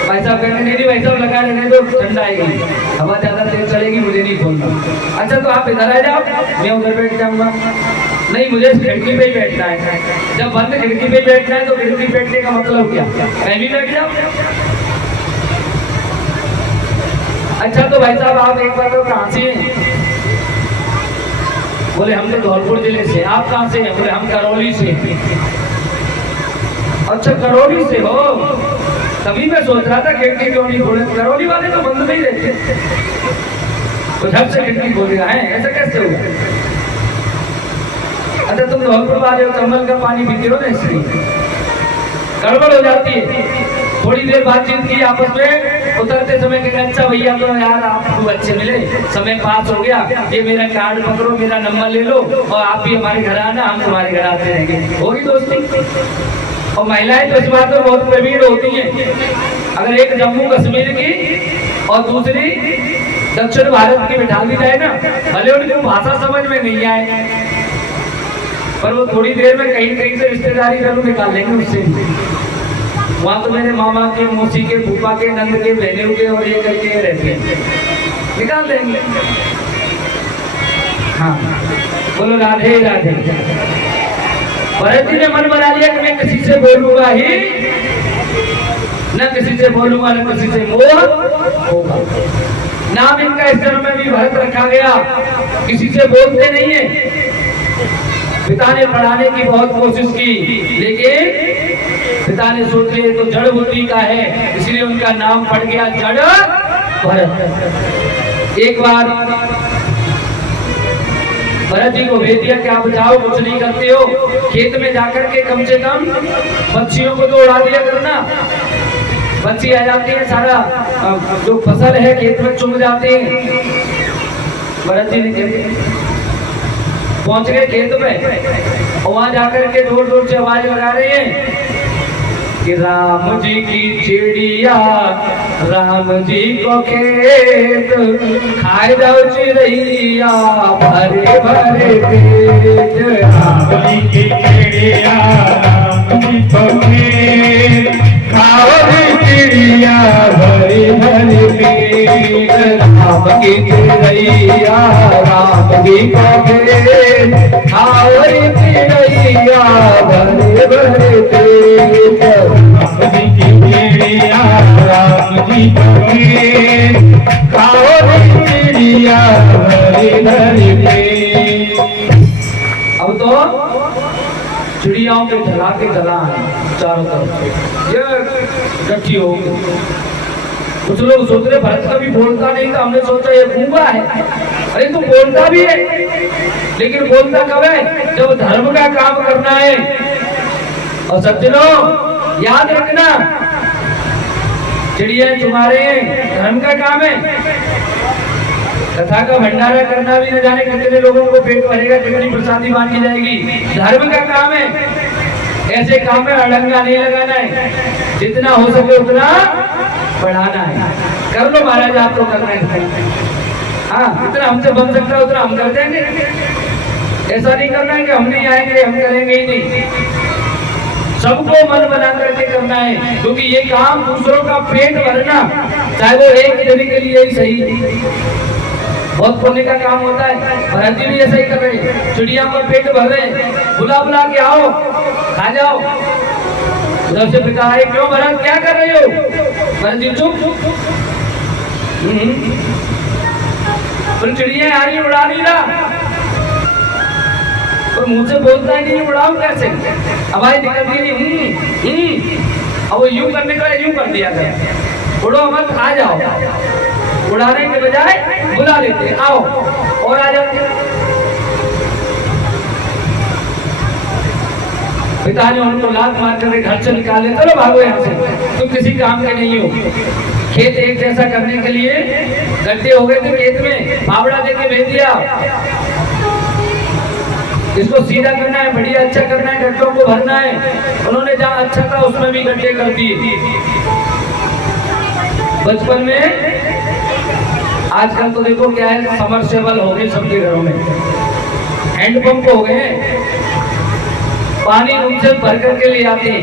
भाई साहब कहते नहीं भाई साहब लगा रहने दो, ठंडा आएगी, हवा ज्यादा तेज चलेगी, मुझे नहीं खोलना। अच्छा तो आप इधर आ जाओ, मैं उधर बैठ जाऊंगा। नहीं, मुझे खिड़की पे ही बैठना है। जब बंद खिड़की पे बैठना है तो खिड़की बैठने का मतलब क्या? कहीं भी बैठ जाओ। अच्छा तो भाई साहब आप एक बार तो कहाँ से हैं? बोले हम तो धौलपुर जिले से। आप कहाँ से हैं? बोले हम करौली से। अच्छा करौली से हो, तभी मैं सोच रहा था खिड़की क्यों नहीं खोले, करौली वाले तो बंद में ही रहते, तो झट से खिड़की खोल दिया है, ऐसा कैसे हुआ? अच्छा तुम धौलपुर वाले हो, कमल का पानी पीते हो ना, इसलिए गड़बड़ हो जाती है। थोड़ी देर बातचीत की आपस में, उतरते समय कहते अच्छा भैया तो यार आपको अच्छे मिले, समय पास हो गया, ये मेरा कार्ड पकड़ो, मेरा नंबर ले लो, और आप भी हमारे घर आना, हम तुम्हारे घर आते रहेंगे, होगी दोस्ती। और महिलाएं तो इस बात में बहुत प्रवीण होती हैं। अगर एक जम्मू कश्मीर की और दूसरी दक्षिण भारत की बिठा दी जाए ना, भले उनको भाषा समझ में नहीं आए, पर वो थोड़ी देर में कहीं कहीं से रिश्तेदारी जरूर निकाल लेंगे उससे। वहां तो मेरे मामा के, मौसी के, फूफा के, नंद के, बहनों के और ये करके रहते हैं, निकाल देंगे। हाँ, बोलो राधे राधे। भरत जी ने मन बना लिया कि मैं किसी से बोलूंगा ही, न किसी से बोलूंगा, न किसी से मोह होगा। नाम इनका इस जन्म में भी भरत रखा गया, किसी से बोलते नहीं है। पिता ने पढ़ाने की बहुत कोशिश की, लेकिन पिता ने सोच लिया तो जड़ बुद्धि का है, इसलिए उनका नाम पड़ गया जड़ भरत। एक बार भरत जी को भेज दिया कि आप जाओ, कुछ नहीं करते हो, खेत में जाकर के कम से कम पक्षियों को तो उड़ा दिया करना। पक्षी आ जाते हैं, सारा जो फसल है खेत में चुग जाते हैं। भरत जी ने पहुंच गए खेत में, और वहां जाकर के जोर जोर से आवाज लगा रहे हैं कि राम जी की चिड़िया, राम जी को खेत, खाए जाओ चिड़ैया भरे भरे पेट। राम जी की चिड़िया, राम जी को खेत, खाओ चिड़िया भरे भरे पेट। राम की चिड़ैया, राम जी को खेत, खाओ चिड़ैया भरे भरे पेट। राम जी की चिड़िया, राम जी को खेत, खाओ चिड़िया भरे भरे पेट। अब तो चिड़ियाओं के ढला के ढला है चारों तरफ, ये इकट्ठी हो गई। कुछ लोग सोच रहे भरत कभी बोलता नहीं था, हमने सोचा ये गूंगा है। अरे तू बोलता भी है, लेकिन बोलता कब है? जब धर्म का काम करना है। और सज्जनों याद रखना, चिड़िया तुम्हारे धर्म का काम है। कथा का भंडारा करना भी न जाने कितने लोगों को पेट भरेगा, कितनी प्रसादी बांटी जाएगी, धर्म का काम है। ऐसे काम में अड़ंगा नहीं लगाना है, जितना हो सके उतना बढ़ाना है। कर लो महाराज, आप तो करना है। हाँ, जितना हमसे बन सकता है उतना हम कर देंगे। ऐसा नहीं करना है कि हम नहीं आएंगे, हम करेंगे ही नहीं। सबको मन बना करके करना है, क्योंकि ये काम दूसरों का पेट भरना, चाहे वो एक दिन के लिए ही सही, बहुत पुण्य का काम होता है। भरत जी भी ऐसा ही कर रहे हैं, चिड़िया का पेट भर रहे हैं, बुला बुला के आओ, खा जाओ। उधर से पिता आए, क्यों भरत क्या कर रहे हो? भरत जी चुप। चिड़िया आ रही, उड़ा नहीं रहा, तो मुंह से बोलता ही नहीं, उड़ाऊं कैसे? आवाज निकलती नहीं। अब वो यूं करने का यूं कर दिया था, उड़ो मत, आ जाओ। उड़ाने के बजाय बुला लेते, आओ, और आ जाते। पिता ने उनको लात मार कर घर से निकाल दिया, चलो भागो यहाँ से, तुम किसी काम के नहीं हो। खेत एक जैसा करने के लिए गड्ढे हो गए थे खेत में, फावड़ा देके भेज दिया। इसको सीधा करना है, बढ़िया अच्छा करना है, गड्ढों को भरना है। उन्होंने जहाँ अच्छा था उसमें भी गड्ढे कर दिए। बचपन में, आजकल तो देखो क्या है, समरसेबल हो गए सबके घरों में, हैंडपंप हो गए, पानी उनसे भर करके ले आते हैं।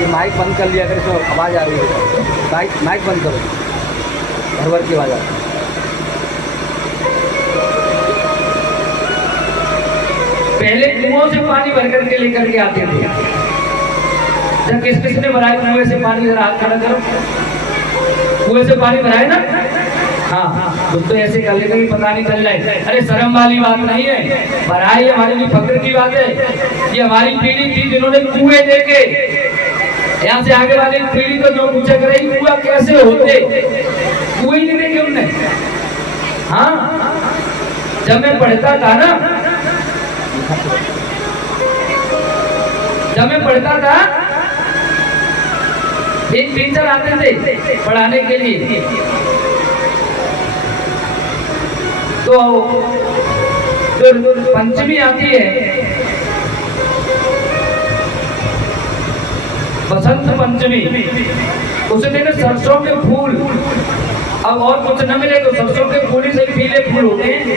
ये माइक बंद कर लिया, अगर इसमें आवाज आ रही है, माइक बंद करो, भर की आवाज आ रही है। पहले कुओं से पानी भर करके लेकर के आते थे। जब किसने भराए कुएं से पानी, जरा हाथ खड़ा करो, कुएं से पानी भराए ना? हाँ, तुम तो ऐसे कर लेते पता नहीं चल जाए। अरे शर्म वाली बात नहीं है, भराई हमारे लिए फक्र की बात है। ये हमारी पीढ़ी थी जिन्होंने कुएं देखे, यहाँ से आगे वाली पीढ़ी तो जो पूछा करे कुआं कैसे होते, कुएं नहीं देखे उनने। हाँ, जब मैं पढ़ता था ना, एक टीचर आते थे पढ़ाने के लिए, तो जो पंचमी आती है, बसंत पंचमी, उस दिन सरसों के फूल अब और कुछ न मिले तो सरसों के फूल से पीले फूल होते हैं।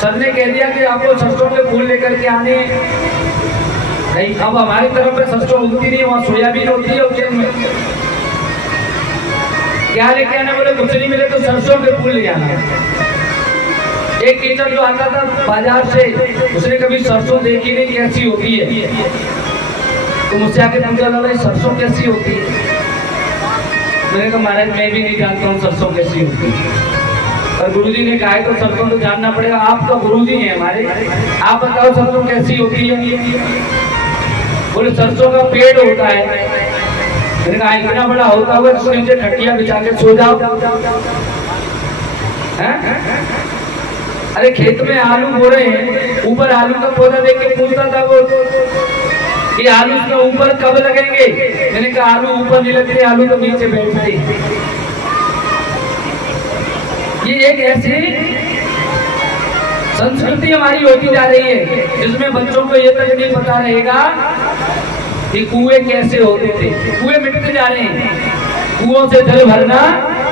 सर ने कह दिया कि आपको सरसों के फूल लेकर के आने नहीं। अब हमारी तरफ पे सरसों उगती नहीं, वहाँ सोयाबीन होती है उज्जैन में। क्या लेके आना? बोले कुछ नहीं मिले तो सरसों के फूल ले आना। एक टीचर जो आता था बाजार से, उसने कभी सरसों देखी नहीं कैसी होती है, तो मुझसे आके पूछा था सरसों कैसी होती है। मैंने कहा महाराज मैं भी नहीं जानता हूँ सरसों कैसी होती है, और गुरुजी ने कहा है तो सरसों तो जानना पड़ेगा। आप तो गुरुजी हैं हमारे, आप बताओ सरसों कैसी होती है। बोले सरसों का पेड़ होता है। मैंने कहा इतना बड़ा होता हुआ उसके नीचे खटिया बिछा के सो जाओ। अरे खेत में आलू बो रहे हैं, ऊपर आलू का पौधा देख के पूछता था वो कि आलू इसके ऊपर कब लगेंगे। मैंने कहा आलू ऊपर नहीं लगते, आलू तो नीचे बैठते। ये एक ऐसी संस्कृति हमारी होती जा रही है जिसमें बच्चों को ये तक नहीं पता रहेगा कि कुएं कैसे होते थे। कुएं मिटते जा रहे हैं। कुओं से जल भरना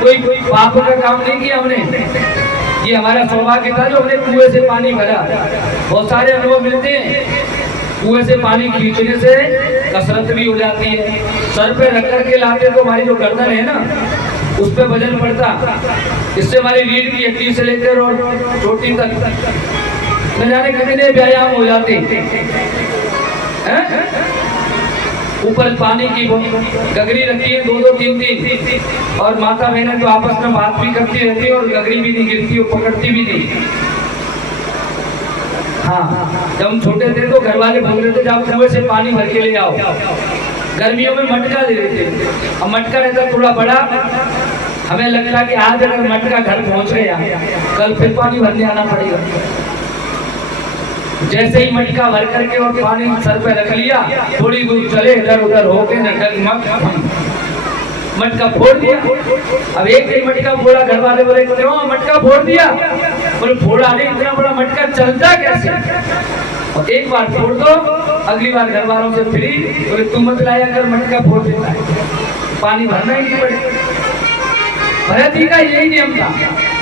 कोई पाप का काम नहीं किया हमने। ये हमारा सौभाग्य था जो हमने कुएं से पानी भरा। बहुत सारे अनुभव मिलते हैं। कुएं से पानी खींचने से कसरत भी हो जाती है। सर पे रख करके लाते तो हमारी जो गर्दन है ना उस पे वजन पड़ता, इससे हमारी रीढ़ की हड्डी से लेकर और चोटी तक न जाने कितने व्यायाम हो जाते हैं। ऊपर पानी की गगरी रखी है 2-2 3-3, और माता बहनें तो आपस में बात भी करती रहती है और गगरी भी नहीं गिरती और पकड़ती भी नहीं। हाँ, जब हम छोटे थे तो घर वाले बोल रहे थे जब कुएं से पानी भर के ले आओ। गर्मियों में मटका दे देते, अब मटका रहता थोड़ा बड़ा, हमें लगता कि आज अगर मटका घर पहुंच गया कल फिर पानी भरने आना पड़ेगा। जैसे ही मटका भर करके और पानी सर पे रख लिया, थोड़ी दूर चले इधर उधर होके मटका फोड़ दिया। अब एक मटका फोड़ा, घर वाले बोले क्यों मटका फोड़ दिया? बोले फोड़ा नहीं, इतना बड़ा मटका चलता कैसे? और एक बार फोड़ दो, अगली बार घर वालों से फ्री। बोले तू मत लाया कर, मटका फोड़ देता है, पानी भरना ही नहीं पड़ेगा। भरत जी का यही नियम था,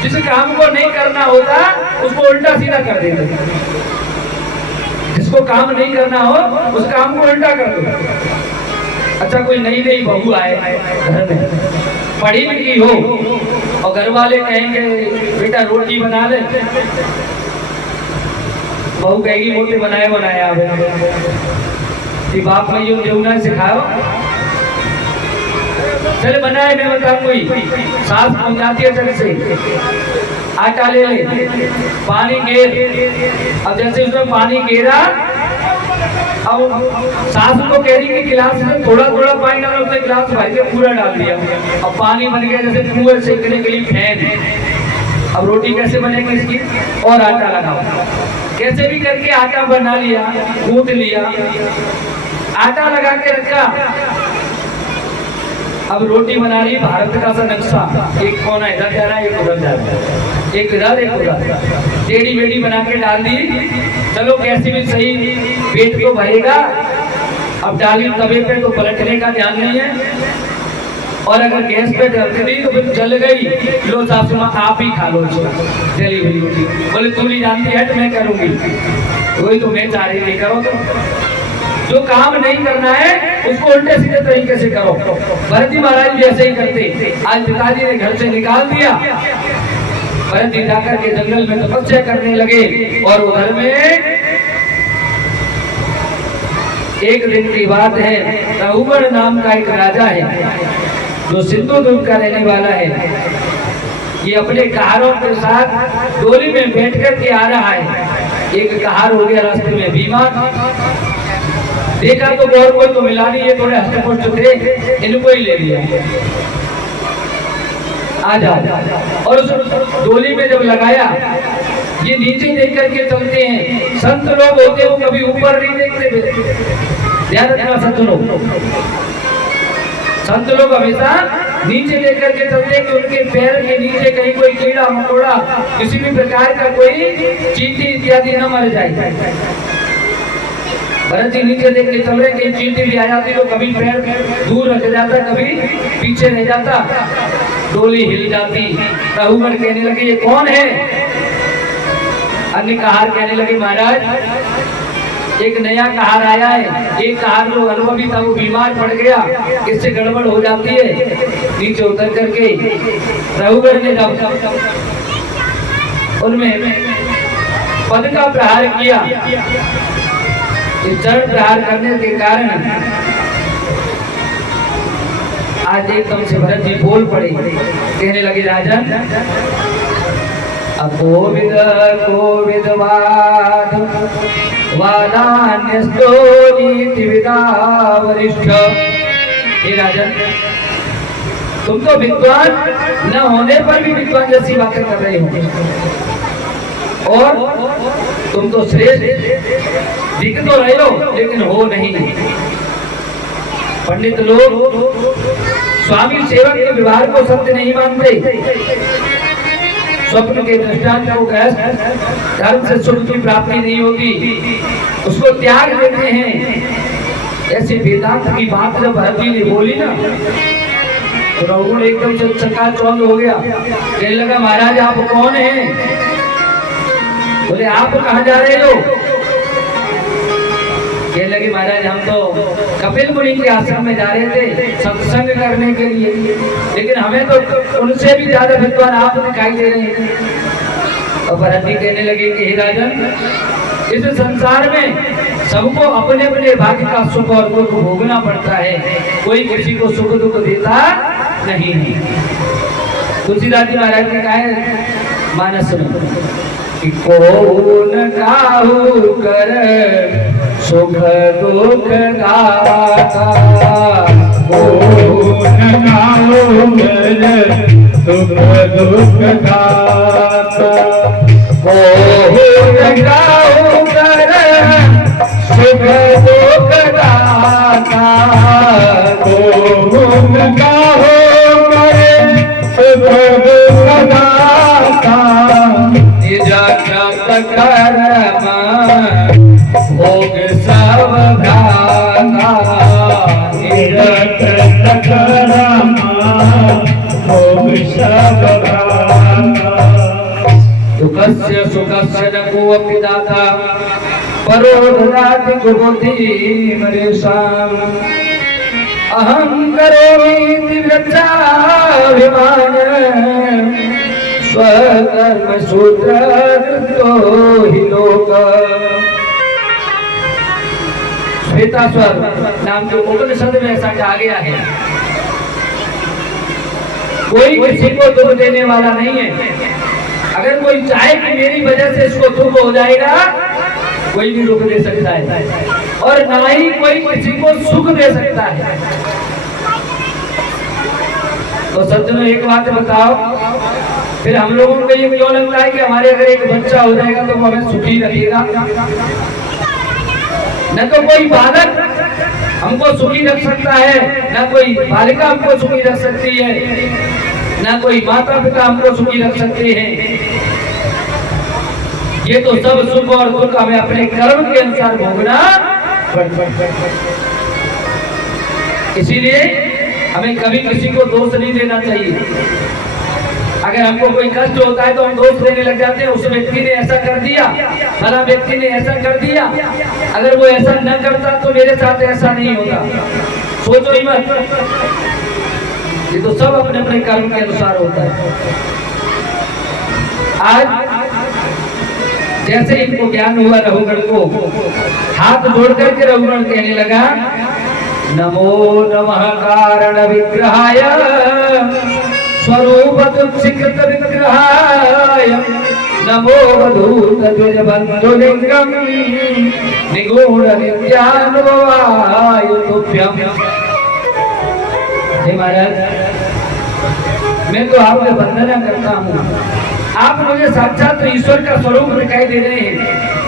जिस काम को नहीं करना होता उसको उल्टा सीधा कर देते। जिसको काम नहीं करना हो उस काम को उल्टा कर दो। अच्छा, कोई नई नई बहू आए घर में, पढ़ी लिखी हो, और घर वाले कहेंगे बेटा रोटी बना ले, बहू कहेगी मोटे बनाए बनाया बाप में यो देवना सिखाओ, चले बनाए मैं बता। कोई सास पहुंच जाती है चल से, आटा ले ले, पानी गेर। अब जैसे उसमें पानी गेरा, अब सास को कह रही कि गिलास में थोड़ा थोड़ा पानी डालो, उसने गिलास भर के पूरा डाल दिया। अब पानी बन गया जैसे कुएं सेकने के लिए फैन। अब रोटी कैसे बनेगी इसकी? और आटा लगाओ, कैसे भी करके आटा बना लिया, गूंथ लिया, आटा लगा के रखा। अब रोटी बना रही, भारत का सा नक्शा, एक कोना इधर जा रहा है, एक उधर जा रहा है, एक इधर एक उधर, टेढ़ी बेड़ी बना के डाल दी। चलो कैसे भी सही पेट को भरेगा। अब डाली तवे पे तो पलटने का ध्यान नहीं है, और अगर गैस पे रख दी तो फिर जल गई। लो सासू माँ आप ही खा लो जली हुई रोटी। बोले तू नहीं जानती हट, मैं करूंगी। वही तो मैं चाह रही थी, करो तो। जो काम नहीं करना है उसको उल्टे सीधे तरीके से करो। भरत जी महाराज भी ऐसे ही करते। आज पिताजी ने घर से निकाल दिया, भरत जी जाकर के जंगल में तपस्या करने लगे। और वो घर में एक दिन की बात है, रघुवर नाम का एक राजा है जो सिंधु दूत का रहने वाला है। ये अपने कहारों के साथ डोली में बैठ कर के आ रहा है। एक कहार हो गया रास्ते में बीमार, देखा तो और कोई तो मिला नहीं, ये थोड़े हष्टपुष्ट थे, इनको ही ले लिया। आ जाओ। और उस डोली में जब लगाया, ये नीचे देख करके चलते हैं। संत लोग होते वो कभी ऊपर नहीं देखते, ध्यान रखना संत लोग। संत लोग हमेशा नीचे देख करके चलते कि उनके पैर के नीचे कहीं कोई कीड़ा मकोड़ा, किसी भी प्रकार का कोई चींटी इत्यादि न मर जाए। भरत जी नीचे देख के चल रहे, कहीं चींटी भी आ जाती तो कभी पैर दूर रख जाता, कभी पीछे रह जाता, डोली हिल जाती। रघुगण कहने लगे ये कौन है? अन्य कहार कहने लगे महाराज एक नया कहार आया है, एक कहार जो अनुभवी था वो बीमार पड़ गया, इससे गड़बड़ हो जाती है। नीचे उतर करके रघुगण ने जब उनमें पद का प्रहार किया, इस चरण प्रहार करने के कारण आज एकदम से भरत जी बोल पड़े, कहने लगे राजन अकोविद कोविद वाद वादान्यस्तो नीति विदा वरिष्ठ। हे राजन तुम तो विद्वान न होने पर भी विद्वान जैसी बातें कर रहे हो, और तुम तो श्रेष्ठ दिख तो रहे हो लेकिन हो नहीं। पंडित लोग स्वामी सेवक के व्यवहार को सत्य नहीं मानते, स्वप्न के दृष्टांत को धर्म से सुख की प्राप्ति नहीं होती, उसको त्याग देते हैं। ऐसी वेदांत की बात जब भरत जी ने बोली ना तो रघुगण एकदम से चकाचौंध हो गया, कहने लगा महाराज आप कौन हैं? बोले आप कहाँ जा रहे हो? कहने लगे महाराज हम तो कपिल मुनि के आश्रम में जा रहे थे सत्संग करने के लिए, लेकिन हमें तो उनसे भी ज्यादा विद्वान आप दिखाई दे रहे हैं। और भरत जी कहने लगे कि हे राजन इस संसार में सबको अपने अपने भाग्य का सुख और दुख भोगना पड़ता है, कोई किसी को सुख दुख देता नहीं है। तुलसीदास जी महाराज ने कहा है मानस में कि कौन काहू कर सुख दुख दाता, कौन काहू कर सुख दुख दाता, कौन काहू कर सुख दुख दाता, कौन काहू करे सुख दुख दाता, निज कर्म भोग सब भ्राता, निज कर्म भोग सब भ्राता, दुःखस्य सुखस्य न कोऽपि दाता, परो ददाति कुबुद्धिमरीषाम्। अहं करोमीति वृक्षाभिमान, स्वकर्म सूत्रकृतो हि लोक। श्वेताश्वर नाम के उपनिषद में ऐसा कहा गया है, कोई किसी को दुख देने वाला नहीं है। अगर कोई चाहे कि मेरी वजह से इसको दुख हो जाएगा, कोई भी दुख दे सकता है, और ना ही कोई किसी को सुख दे सकता है। तो सज्जनों एक बात बताओ, फिर हम लोगों को ये क्यों लगता है कि हमारे अगर एक बच्चा हो जाएगा तो वो हमें सुखी रखेगा? न तो कोई बालक हमको सुखी रख सकता है, न कोई बालिका हमको सुखी रख सकती है, न कोई माता पिता हमको सुखी रख सकते हैं। ये तो सब सुख और दुख हमें अपने कर्म के अनुसार भोगना पड़ता है। इसीलिए हमें कभी किसी को दोष नहीं देना चाहिए। अगर हमको कोई कष्ट होता है तो हम दोष देने लग जाते हैं, उस व्यक्ति ने ऐसा कर दिया, फला व्यक्ति ने ऐसा कर दिया, अगर वो ऐसा न करता तो मेरे साथ ऐसा नहीं होता। सोचो ही मत, ये तो सब अपने अपने कर्म के अनुसार होता है। आज जैसे इनको ज्ञान हुआ रघुगण को, हाथ जोड़ करके रघुगण कहने लगा नमो नमः कारण विग्रहाय स्वरूप दुःखिकृत विग्रहाय, नमो वधूत द्विज बंधुलिंगम निगूढ़ विद्यानुभवाय तुभ्यम्। हे महाराज मैं तो आपसे वंदना करता हूँ, आप मुझे साक्षात तो ईश्वर का स्वरूप दिखाई दे रहे हैं,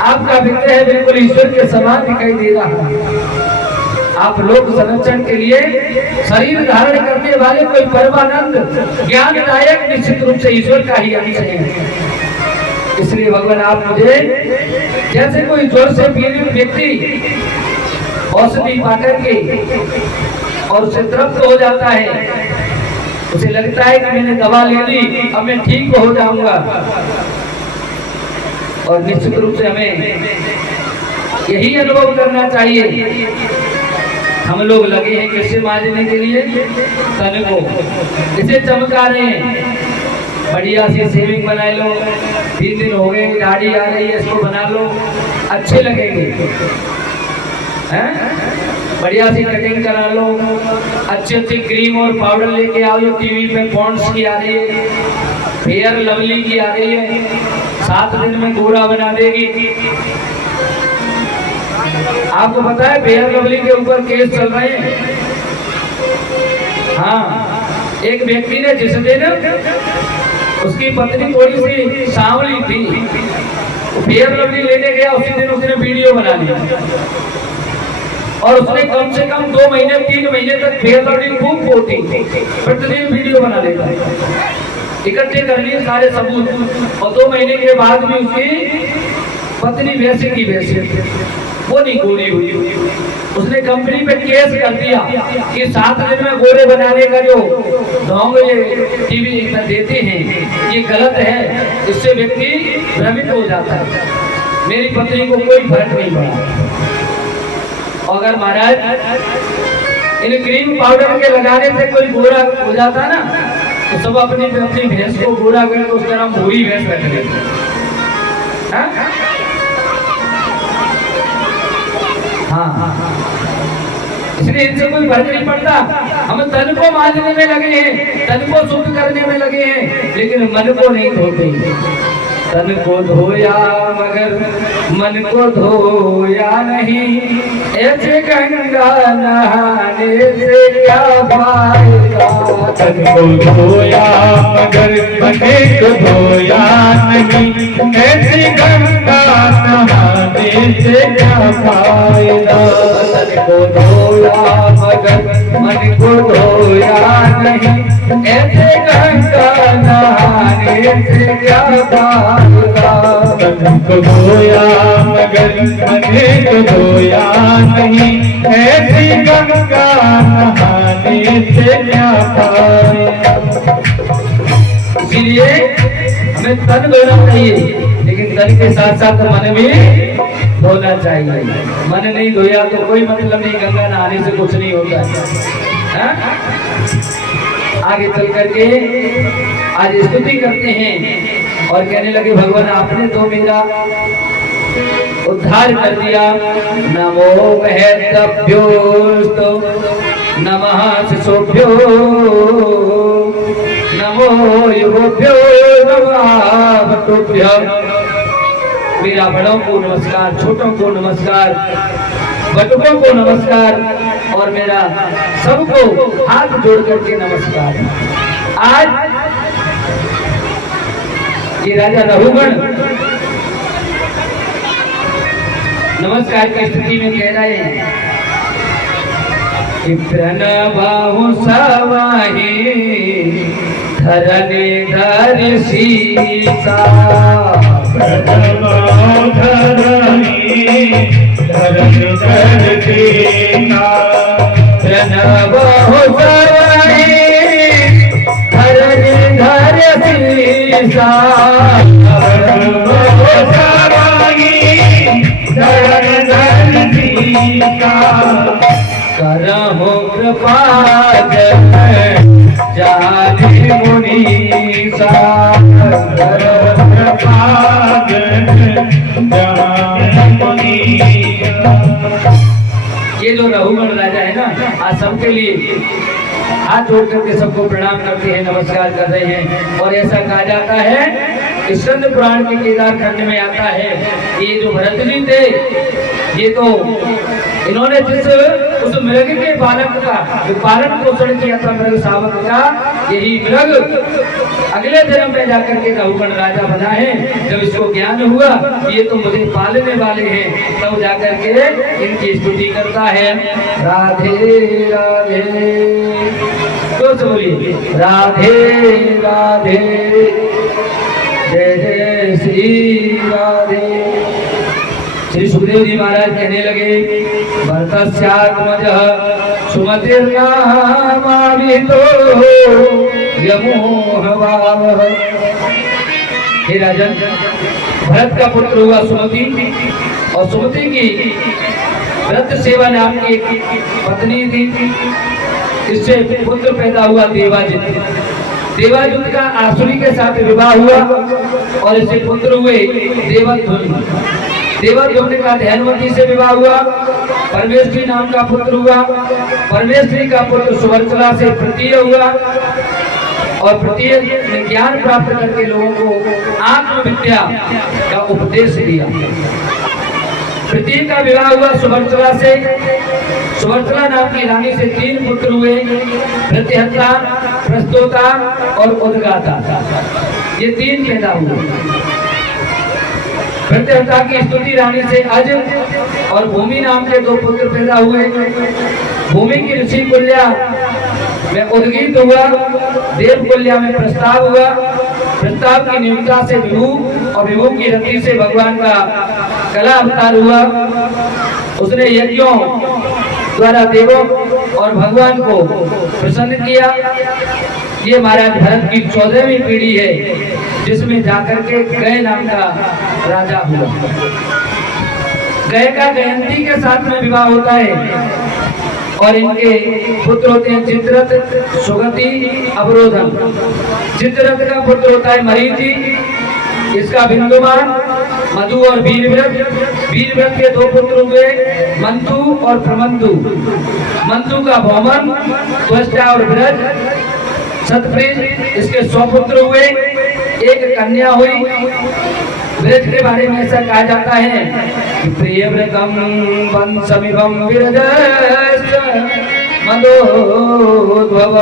आपका विग्रह बिल्कुल ईश्वर के समान दिखाई दे रहा है। आप लोक संरक्षण के लिए शरीर धारण करने वाले कोई परमानंद ज्ञानदायक निश्चित रूप से ईश्वर का ही अंश है। इसलिए भगवान आप मुझे जैसे कोई ज्वर से पीड़ित व्यक्ति औषधि पाकर के और उसे तृप्त हो जाता है। उसे लगता है कि मैंने दवा ले ली, अब मैं ठीक हो जाऊंगा। और निश्चित रूप से हमें यही अनुभव करना चाहिए। हम लोग लगे हैं कैसे मारने के लिए तन को, इसे चमका रहे हैं। बढ़िया सी सेविंग बना लो, 3 दिन हो गए दाढ़ी आ रही है, इसको बना लो, अच्छे लगेंगे हैं। बढ़िया सी कटिंग करा लो, अच्छी अच्छी क्रीम और पाउडर लेके आओ। जो टीवी पे पॉन्ड्स की आ रही है, फेयर लवली की आ रही है, 7 दिन में गोरा बना देगी। आपको पता है फेयर लवली के ऊपर केस चल रहे हैं। हाँ, एक व्यक्ति ने जिस दिन उसकी पत्नी थोड़ी सी सांवली थी, फेयर लवली लेने गया, उसी दिन उसने वीडियो बना लिया और उसने कम से कम 2 महीने 3 महीने तक फेयर लवली खूब पोती, प्रतिदिन वीडियो बना लेता। इकट्ठे कर लिए सारे सबूत और 2 महीने के बाद भी उसकी पत्नी वैसे की वैसे, वो नहीं गोरी हुई। उसने कंपनी पे केस कर दिया कि 7 दिन में गोरे बनाने का जो ढोंग ये टीवी देते हैं ये गलत है, इससे व्यक्ति भ्रमित हो जाता है। मेरी पत्नी को कोई फर्क नहीं पड़ा। अगर महाराज इन क्रीम पाउडर के लगाने से कोई गोरा हो जाता ना, तो सब अपनी अपनी भैंस को गोरा करे तो उसका नाम गोरी भैंस रख लेते। हाँ, इसलिए इनसे कोई फर्क नहीं पड़ता। हम तन को मारने में लगे हैं, तन को शुद्ध करने में लगे हैं, लेकिन मन को नहीं धोते। तन को धोया मगर मन को धोया नहीं, ऐसे गंगा नहाने से क्या फायदा। तन को धोया मगर मन को धोया नहीं, ऐसी गंगा नहाने से क्या फायदा। तन को धोया मगर मन को धोया नहीं, ऐसे गंगा नहाने से क्या फायदा। तन को धोया मगर मन को धोया नहीं, ऐसी गंगा नहाने से क्या फायदा। इसीलिए हमें तन धोना चाहिए, लेकिन तन के साथ साथ मन भी धोना चाहिए। मन नहीं धोया तो कोई मतलब नहीं, गंगा नहाने से कुछ नहीं होता है। आगे चल करके आज स्तुति करते हैं और कहने लगे भगवान आपने तो मेरा उद्धार कर दिया। नमो महद्भ्योस्तु नमः शिशुभ्यो, नमो युगभ्यो नमः बटुभ्यो। मेरा बड़ों को नमस्कार, छोटों को नमस्कार, बटुकों को नमस्कार और मेरा सबको हाथ जोड़ करके नमस्कार। आज ये राजा रघुगण नमस्कार की स्थिति में कह रहे हैं कि प्रणबाहु सवाही धरने धर सीसा। प्रणबाहु धरनी धरन धर सीसा। प्रणबाहु सवाही धरने धर सीसा। प्रणबाहु सवाही धरन धर सीसा। करहु कृपा जाने मुनीसा। करहु कृपा जाने मुनीसा। ये जो रघुगण राजा है ना, आज सबके लिए हाथ जोड़ करके सबको प्रणाम करते हैं, नमस्कार कर रहे हैं। और ऐसा कहा जाता है स्कंद पुराण के केदार खंड में आता है, ये जो भरत जी थे, ये तो इन्होंने जिस उस मृग के बालक का जो पालन पोषण किया था, मृग शावक का, यही मृग अगले जन्म में जाकर के रघुगण राजा बना है। जब इसको ज्ञान हुआ ये तो मुझे पालने वाले हैं, तब जाकर के इनकी स्तुति करता है। राधे राधे, तो बोलिए राधे राधे, जय जय श्री राधे। श्री श्री सुखदेव जी महाराज कहने लगे भरतस्यात्मजः सुमतिर्नामाभितो यमोहवावः। हे राजन, भरत का पुत्र हुआ सुमति और सुमति की व्रत सेवा नाम की एक पत्नी थी। इससे पुत्र पैदा हुआ देवाजित। देवाजित का आसुरी के साथ विवाह हुआ और इससे पुत्र हुए देवध्वनि। देवध्वनि का धैर्यवती से विवाह हुआ, परमेश्वरी नाम का पुत्र हुआ। परमेश्वरी का पुत्र सुवर्चला से प्रतीय हुआ और प्रतीय ने ज्ञान प्राप्त करके लोगों को आत्मविद्या का उपदेश दिया। प्रतीय का विवाह हुआ सुवर्चला से। सुवर्चला नाम की रानी से 3 पुत्र हुए, प्रतिहता, प्रस्तोता और उद्गाता। ये 3 पैदा हुए। प्रतिहता की स्तुति रानी से अज और भूमि नाम के 2 पुत्र पैदा हुए। भूमि की ऋषि कुल्या में उद्गीत हुआ, देव कुल्या में प्रस्ताव हुआ। प्रस्ताव की नियुक्ता से विभु और विभु की रति से भगवान का कला अवतार हुआ। उसने यज्ञों द्वारा देवों और भगवान को प्रसन्न किया। ये महाराज भरत की 14वीं पीढ़ी है, जिसमें जाकर के गय नाम का राजा हुआ। गय का गयंती के साथ में विवाह होता है और इनके पुत्र होते हैं चित्ररथ, सुगति, अवरोधन। चित्ररथ का पुत्र होता है मरीचि, इसका बिंदुमान, मधु और वीरव्रत। वीरव्रत के 2 पुत्र हुए, मंथु और प्रमंथु। मंथु का भौमन, त्वष्टा और ब्रज। सतप्रीज, इसके 100 पुत्र हुए, एक कन्या हुई। ब्रज के बारे में ऐसा कहा जाता है कि प्रियव्रतम वंशमिवं विरजश्च मदोद्भव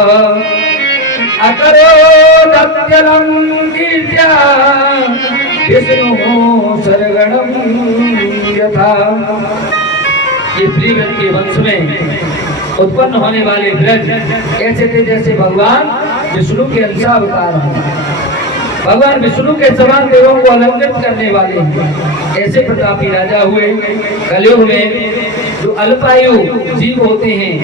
अकरोदत्यलं कीर्त्या विष्णु सरगणम यथा। ये प्रियव्रत के वंश में उत्पन्न होने वाले ब्रज ऐसे थे जैसे भगवान विष्णु के अंश अवतार हैं। भगवान विष्णु के समान देवों को अलंकृत करने वाले ऐसे प्रतापी राजा हुए। कलयुग में जो अल्पायु जीव होते हैं,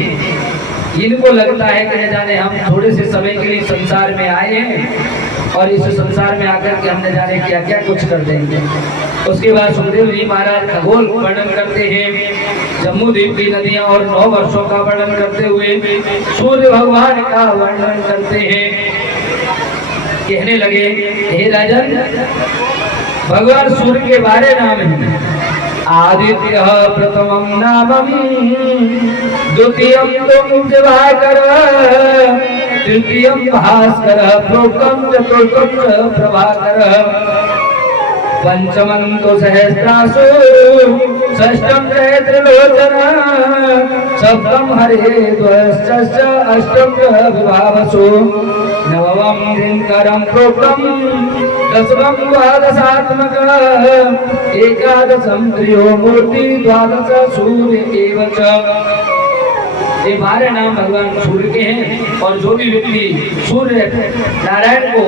इनको लगता है कि न जाने हम थोड़े से समय के लिए संसार में आए हैं और इस संसार में आकर के हम न जाने क्या क्या कुछ कर देंगे। उसके बाद सुखदेव जी महाराज खगोल वर्णन करते हैं, जम्मू द्वीप की नदियां और 9 वर्षों का वर्णन करते हुए सूर्य भगवान का वर्णन करते हैं। कहने लगे, हे राजन, भगवान सूर्य के बारे नाम है आदित्य प्रथमम नामम, द्वितीयम दिवाकर, तृतीयम भास्कर, प्रोक्तम चतुर्थम प्रभाकर, पंचमं तो सहस्रासु, षष्ठम त्रिलोचन, सप्तम हरे द्वयश्च, अष्टम विभावसु, नवमं दिनकरं प्रोक्तम, दशमं द्वादशात्मक, एकादशं त्रयो मूर्ति, द्वादश सूर्य एव च। ये 12 नाम भगवान सूर्य के हैं। और जो भी व्यक्ति सूर्य नारायण को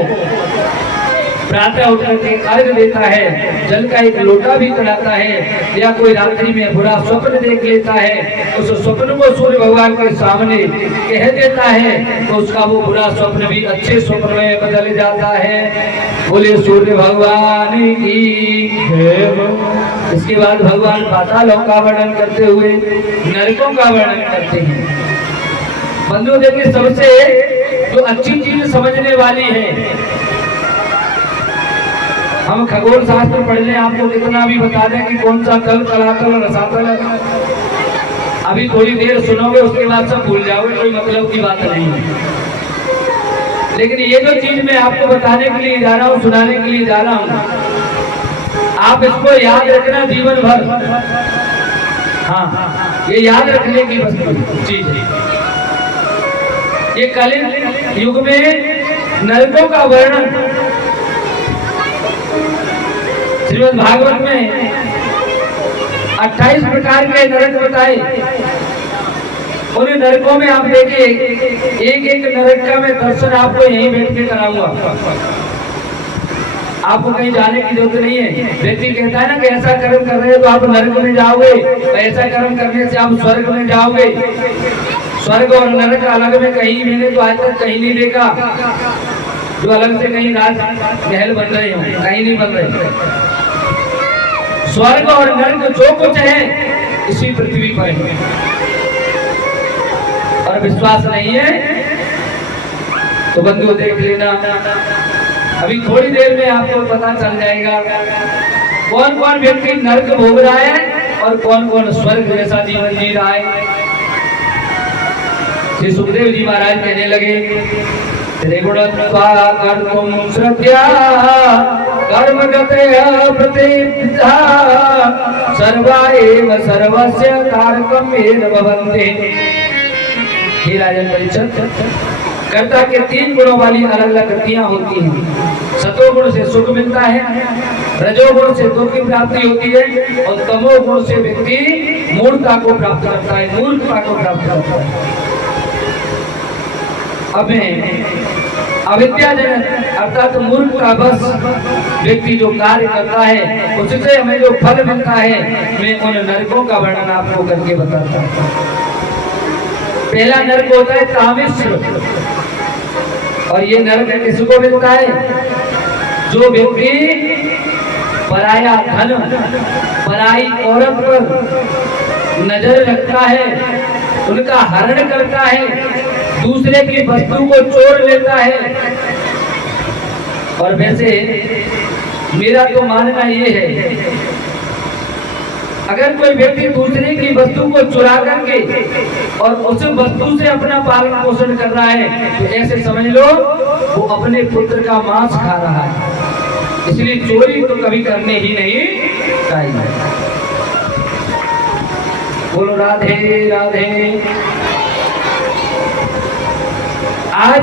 प्रातः उठकर के अर्घ देता है, जल का एक लोटा भी चढ़ाता है, या कोई रात्रि में बुरा स्वप्न देख लेता है, उस स्वप्न को सूर्य भगवान के सामने कह देता है तो उसका वो बुरा स्वप्न भी अच्छे स्वप्न में बदल जाता है। बोले सूर्य भगवान की। इसके बाद भगवान पातालों का वर्णन करते हुए नरकों का वर्णन करते हैं। बंधु देखिए, सबसे जो अच्छी चीज समझने वाली है, हम खगोल शास्त्र पढ़ लें, आपको इतना भी बता दें कि कौन सा तल, तलातल, रसातल। अभी थोड़ी देर सुनोगे, उसके बाद सब भूल जाओगे, कोई मतलब की बात नहीं है। लेकिन ये जो चीज मैं आपको बताने के लिए जा रहा हूँ, सुनाने के लिए जा रहा हूँ, आप इसको याद रखना जीवन भर। हाँ, ये याद रखने की चीज है। ये कलियुग युग में नरकों का वर्णन श्रीमद् भागवत में 28 प्रकार के नरक बताए। उन नरकों में आप देखिए, एक एक नरक का मैं दर्शन आपको यहीं बैठ के कराऊंगा। आपको कहीं जाने की जरूरत नहीं है। व्यक्ति कहता है ना कि ऐसा कर्म कर रहे हो तो आप नरक में जाओगे, ऐसा कर्म करने से आप स्वर्ग में जाओगे। स्वर्ग और नरक अलग में कहीं मैंने तो आज तक कहीं नहीं देखा जो अलग से कहीं राज महल बन रहे हो, कहीं नहीं बन रहे। स्वर्ग और नरक जो कुछ है इसी पृथ्वी पर है। और विश्वास नहीं है तो बंधु देख लेना, अभी थोड़ी देर में आपको पता चल जाएगा कौन कौन व्यक्ति नरक भोग रहा है और कौन कौन स्वर्ग जैसा जीवन जी रहा है। श्री सुखदेव जी महाराज कहने लगे, त्रिगुणत्वा कर्तुम श्रद्धया कर्मगतया प्रतिष्ठा सर्वा एव सर्वस्य कारकम एव भवन्ति। हे राजन परीक्षित, कर्ता के 3 गुणों वाली अलग अलग गतियां होती हैं। सतोगुण से सुख मिलता है, रजोगुण से दुख की प्राप्ति होती है और तमोगुण से व्यक्ति मूर्खता को प्राप्त करता है, मूर्खता को प्राप्त करता है। अब अविद्याजनक अर्थात मूर्खता बस व्यक्ति जो कार्य करता है उससे हमें जो फल मिलता है, मैं उन नरकों का वर्णन आपको करके बताता हूँ। पहला नरक होता है तामिश्र, और ये नरक किसको मिलता है? जो व्यक्ति पराया धन, पराई औरत पर नजर रखता है, उनका हरण करता है, दूसरे की वस्तु को चोर लेता है। और वैसे मेरा तो मानना ये है, अगर कोई व्यक्ति दूसरे की वस्तु को चुरा करके और उस वस्तु से अपना पालन पोषण कर रहा है तो ऐसे समझ लो वो अपने पुत्र का मांस खा रहा है। इसलिए चोरी तो कभी करनी ही नहीं चाहिए। बोलो राधे राधे। आज